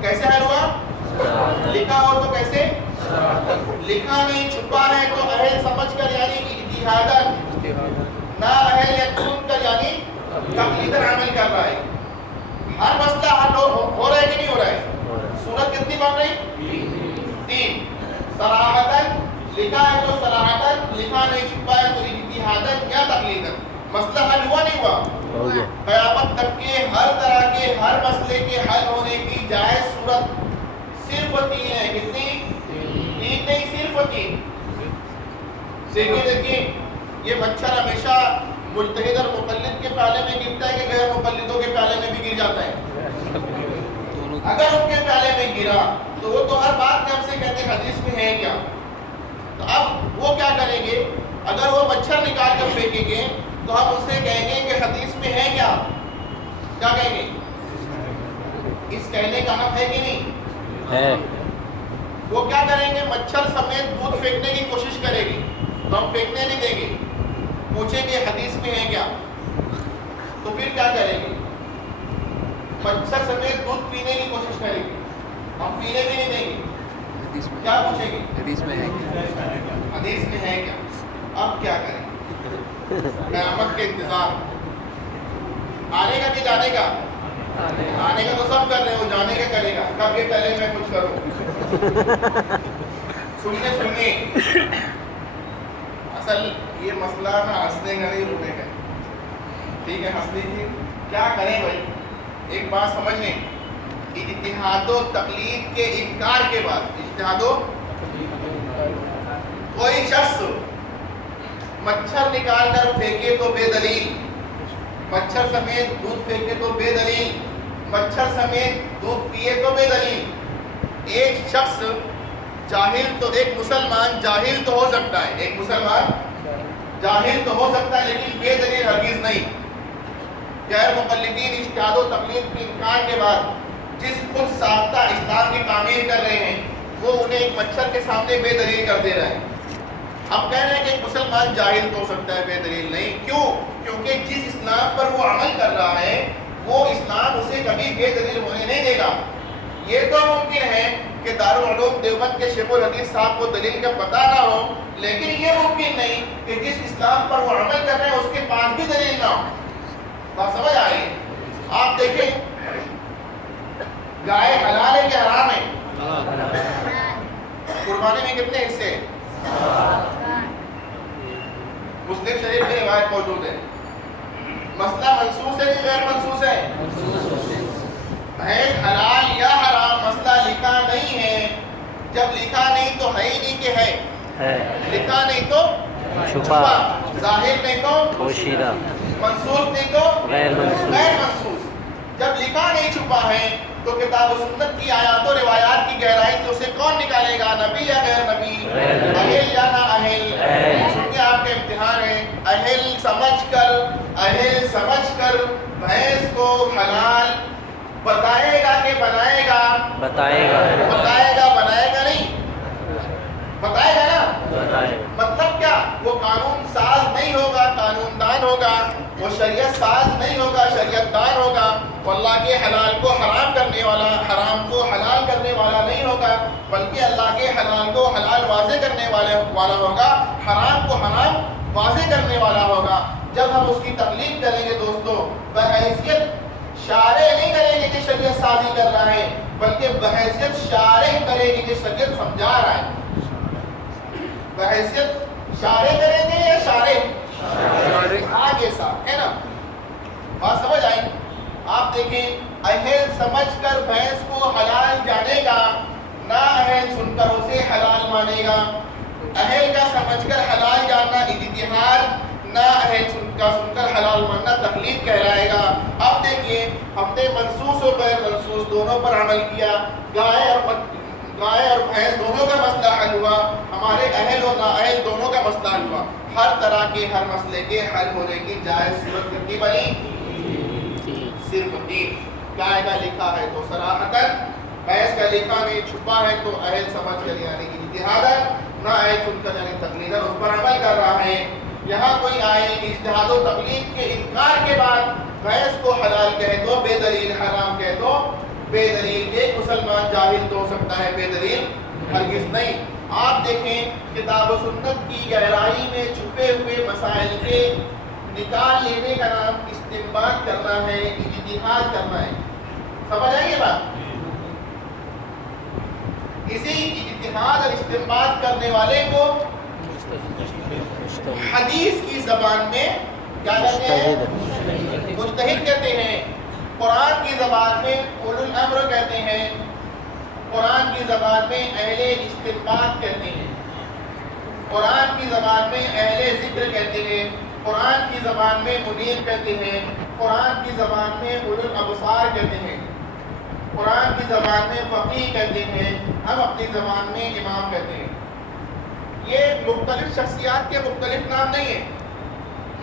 کیسے حل ہوا؟ لکھا ہو تو کیسے؟ لکھا نہیں چھپا ہے تو اہل سمجھ کر یعنی اجتہاداً, نہ اہل یا سن کر یعنی تقلیداً عمل کر رہا ہے. ہر مسئلہ حل ہو رہا ہے کہ نہیں ہو رہا ہے؟ صورت کتنی بن رہی؟ 3. صراحتاً لکھا ہے تو صراحتاً, لکھا نہیں چھپا ہے تو اجتہاداً یا تقلیداً. مسئلہ حل ہوا نہیں ہوا؟ قیامت تک کے ہر طرح کے ہر مسئلے کے حل ہونے کی جائز صورت صرف 3 ہے. کتنی؟ 3 نہیں, صرف 3. دیکھیے یہ مچھر ہمیشہ مجتہد اور مقلد کے پیالے میں گرتا ہے کہ غیر مقلدوں کے پیالے میں بھی گر جاتا ہے؟ اگر ان کے پیالے میں گرا تو وہ تو ہر بات میں ہم سے کہتے ہیں حدیث میں ہے کیا. تو اب وہ کیا کریں گے؟ اگر وہ مچھر نکال کر پھینکیں گے تو ہم اس سے کہیں گے کہ حدیث میں ہے کیا؟ کیا کہیں گے؟ اس کہنے کا حق ہے کہ نہیں ہے؟ وہ کیا کریں گے؟ مچھر سمیت دودھ پھینکنے کی کوشش کرے گی تو ہم پھینکنے نہیں دیں گے, پوچھیں گے حدیث میں ہے کیا. تو پھر کیا کریں گے؟ مچھر سمیت دودھ پینے کی کوشش کرے گی, ہم پینے بھی نہیں دیں گے. کیا پوچھیں گے؟ حدیث میں ہے کیا؟ حدیث میں ہے کیا. اب کیا کریں گے؟ قیامت کے انتظار, آنے کا کہ جانے کا؟ آنے کا تو سب کر رہے ہو, جانے کا کرے گا کب یہ پہلے میں کچھ کروں. سننے اصل یہ مسئلہ نا ہنسنے کا نہیں رونے کا. ٹھیک ہے ہنس لیجیے, کیا کریں بھائی. ایک بات سمجھ لیں, اجتہاد و تقلید کے انکار کے بعد, اجتہاد و کوئی شخص مچھر نکال کر پھینکے تو بے دلیل, مچھر سمیت دودھ پھینکے تو بے دلیل, مچھر سمیت دودھ پیے تو بے دلیل. ایک شخص جاہل تو, ایک مسلمان جاہل تو ہو سکتا ہے, ایک مسلمان جاہل تو ہو سکتا ہے لیکن بے دلیل ہرگز نہیں. غیر مقلدین اجتہاد و تقلید کے انکار کے بعد جس خود ساختہ اسلام کی تعمیر کر رہے ہیں وہ انہیں ایک مچھر کے سامنے بے دلیل کر دے رہا ہے. ہم کہہ رہے ہیں کہ ایک مسلمان جاہل تو ہو سکتا ہے, بے دلیل نہیں. کیوں؟ کیونکہ جس اسلام پر وہ عمل کر رہا ہے وہ اسلام اسے کبھی بے دلیل ہونے نہیں دے گا. یہ تو ممکن ہے کہ دارالعلوم دیوبند کے شیخ الحدیث صاحب کو دلیل کا پتہ نہ ہو, لیکن یہ ممکن نہیں کہ جس اسلام پر وہ عمل کر رہے ہیں اس کے پاس بھی دلیل نہ ہو. بات سمجھ آ رہی ہے؟ آپ دیکھیں گائے حلال ہے کہ حرام ہے؟ قربانی میں کتنے حصے؟ مسلم شریف میں روایت موجود ہے. مسئلہ منسوخ ہے کہ غیر منسوخ ہے؟ بھینس حلال یا حرام مسئلہ لکھا نہیں ہے. جب لکھا نہیں تو ہے ہی نہیں کہ ہے. لکھا نہیں تو چھپا، ظاہر نہیں تو پوشیدہ، منسوخ نہیں تو غیر منسوخ. جب لکھا نہیں چھپا ہے تو کتاب و سنت کی آیات و روایات کی گہرائی سے اسے کون نکالے گا؟ نبی یا غیر نبی؟ اہل یا نا اہل؟ سنیے آپ کے امتحان ہے. اہل سمجھ کر بھینس کو حلال بتائے گا کہ بنائے گا؟ بتائے گا. بنائے گا نہیں، بتائے گا نا. بتائے گا. مطلب کیا؟ وہ قانون ساز نہیں ہوگا، قانون دان ہوگا. وہ شریعت ساز نہیں ہوگا، شریعت دان ہوگا. وہ اللہ کے حلال کو حرام کرنے والا، حرام کو حلال کرنے والا نہیں ہوگا، بلکہ اللہ کے حلال کو حلال واضح کرنے والا ہوگا، حرام کو حرام واضح کرنے والا ہوگا. جب ہم اس کی تقلید کریں گے دوستو، بحیثیت شارع نہیں کریں گے کہ شریعت سازی کر رہا ہے، بلکہ بحیثیت شارع کریں گے کہ شریعت سمجھا رہا ہے. بحیثیت شارع کریں گے یا شارع؟ آگے ساتھ ہے نا، بات سمجھ آئی؟ آپ دیکھیں، اہل سمجھ کر بھینس کو حلال جانے گا، نا اہل سن کر اسے حلال مانے گا. اہل کا سمجھ کر حلال جاننا اجتہاد، نا اہل سن کر حلال ماننا تقلید کہلائے گا. اب دیکھیے، ہم نے منسوخ اور غیر منسوخ دونوں پر عمل کیا. گائے اور بھینس دونوں کا مسئلہ حل ہوا، ہمارے اہل اور نااہل دونوں کا مسئلہ حل ہوا. ہر طرح کے ہر مسئلے کے حل ہونے کی جائز صورت کتنی بنی؟ صرف 3. گائے کا لکھا ہے تو صراحتاً، بھینس کا لکھا نہیں چھپا ہے تو اہل سمجھ کر یعنی کہ اجتہاداً، نااہل سن کر یعنی تقلیداً اس پر عمل کر رہا ہے. یہاں کوئی آئے اجتہاد و تقلید کے انکار کے بعد بھینس کو حلال کہے تو بے دلیل، حرام کہے تو بے دلیل. ایک مسلمان جاہل تو ہو سکتا ہے، بے دلیل ہرگز نہیں. آپ دیکھیں، کتاب و سنت کی گہرائی میں چھپے ہوئے مسائل کے نکال لینے کا نام استنباط کرنا ہے، اجتہاد کرنا ہے. سمجھ آئیے بات؟ اسی اجتہاد اور استنباط کرنے والے کو حدیث کی زبان میں کیا کہتے ہیں؟ مجتہد کہتے ہیں. قرآن کی زبان میں اولو الامر کہتے ہیں. قرآن کی زبان میں اہل استنباط کہتے ہیں. قرآن کی زبان میں اہل ذکر کہتے ہیں. قرآن کی زبان میں منیر کہتے ہیں. قرآن کی زبان میں اولو الابصار کہتے ہیں. قرآن کی زبان میں فقیہ کہتے ہیں. ہم اپنی زبان میں امام کہتے ہیں. یہ مختلف شخصیات کے مختلف نام نہیں ہیں،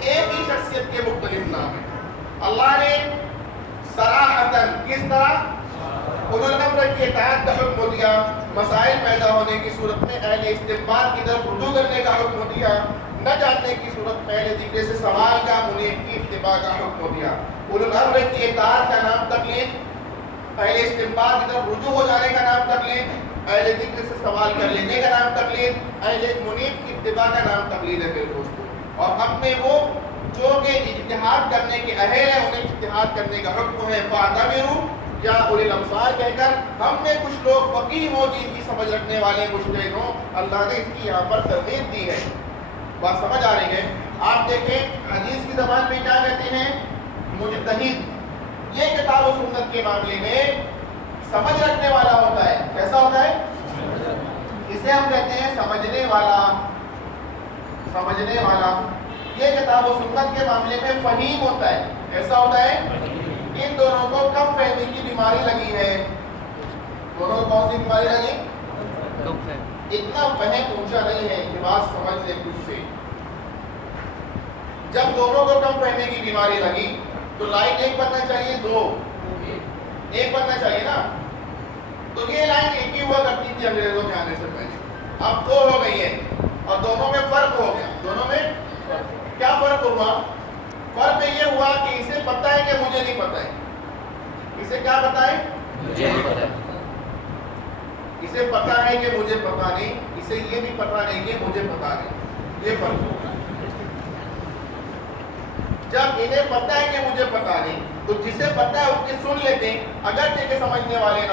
ایک ہی شخصیت کے مختلف نام ہیں. اللہ نے صراحتاً کس طرح اولو الامر کی اطاعت کا حکم دیا، مسائل پیدا ہونے کی صورت میں اہل استنباط کی طرف رجوع کرنے کا حکم دیا، نہ جاننے کی صورت میں اہل ذکر سے سوال کا، منیب کی اتباع کا حکم دیا. اولو الامر کی اطاعت کا نام تقلید، اہل استنباط کی طرف رجوع ہو جانے کا نام تقلید، اہل ذکر سے سوال کر لینے کا نام تقلید، اہل منیب کی اتباع کا نام تقلید ہے. میرے دوستو، اور ہم نے وہ جو کہ اجتہاد کرنے کے اہل ہیں انہیں اجتہاد کرنے کا حکم ہے. فاعتبروا یا اولی الابصار کہہ کر ہم نے کچھ لوگ فقیہ ہوں، جن کی سمجھ رکھنے والے مجتہد ہوں، اللہ نے اس کی یہاں پر ترغیب دی ہے. بات سمجھ آ رہی ہے؟ آپ دیکھیں، حدیث کی زبان میں کیا کہتے ہیں؟ مجتہد. یہ کتاب و سنت کے معاملے میں سمجھ رکھنے والا ہوتا ہے. کیسا ہوتا ہے؟ اسے ہم کہتے ہیں سمجھنے والا. سمجھنے والا. یہ کتاب و سنت کے معاملے میں فہیم ہوتا ہے. ایسا ہوتا ہے؟ ان دونوں کو کم فہمی کی بیماری لگی ہے. دونوں کو کون سی بیماری لگی؟ اتنا فہم اونچا نہیں ہے کہ بات سمجھ لے کچھ سے. جب دونوں کو کم فہمی کی بیماری لگی تو لائن ایک بننا چاہیے، دو ایک بننا چاہیے نا. تو یہ لائن ایک ہی ہوا کرتی تھی انگریزوں کے آنے سے پہلے، اب دو ہو گئی ہے اور دونوں میں فرق ہو گیا. دونوں میں کیا فرق ہوا؟ فرق یہ ہوا کہ اسے پتہ ہے کہ مجھے نہیں پتہ ہے. اسے کیا پتہ ہے؟ مجھے نہیں پتہ ہے. اسے پتہ ہے کہ مجھے پتہ نہیں، اسے یہ بھی پتہ نہیں کہ مجھے پتہ نہیں. یہ فرق ہوگا. جب انہیں پتہ ہے کہ مجھے پتہ نہیں تو جسے پتہ ہے اس کی سن لیتے ہیں، اگرچہ کہ سمجھنے والے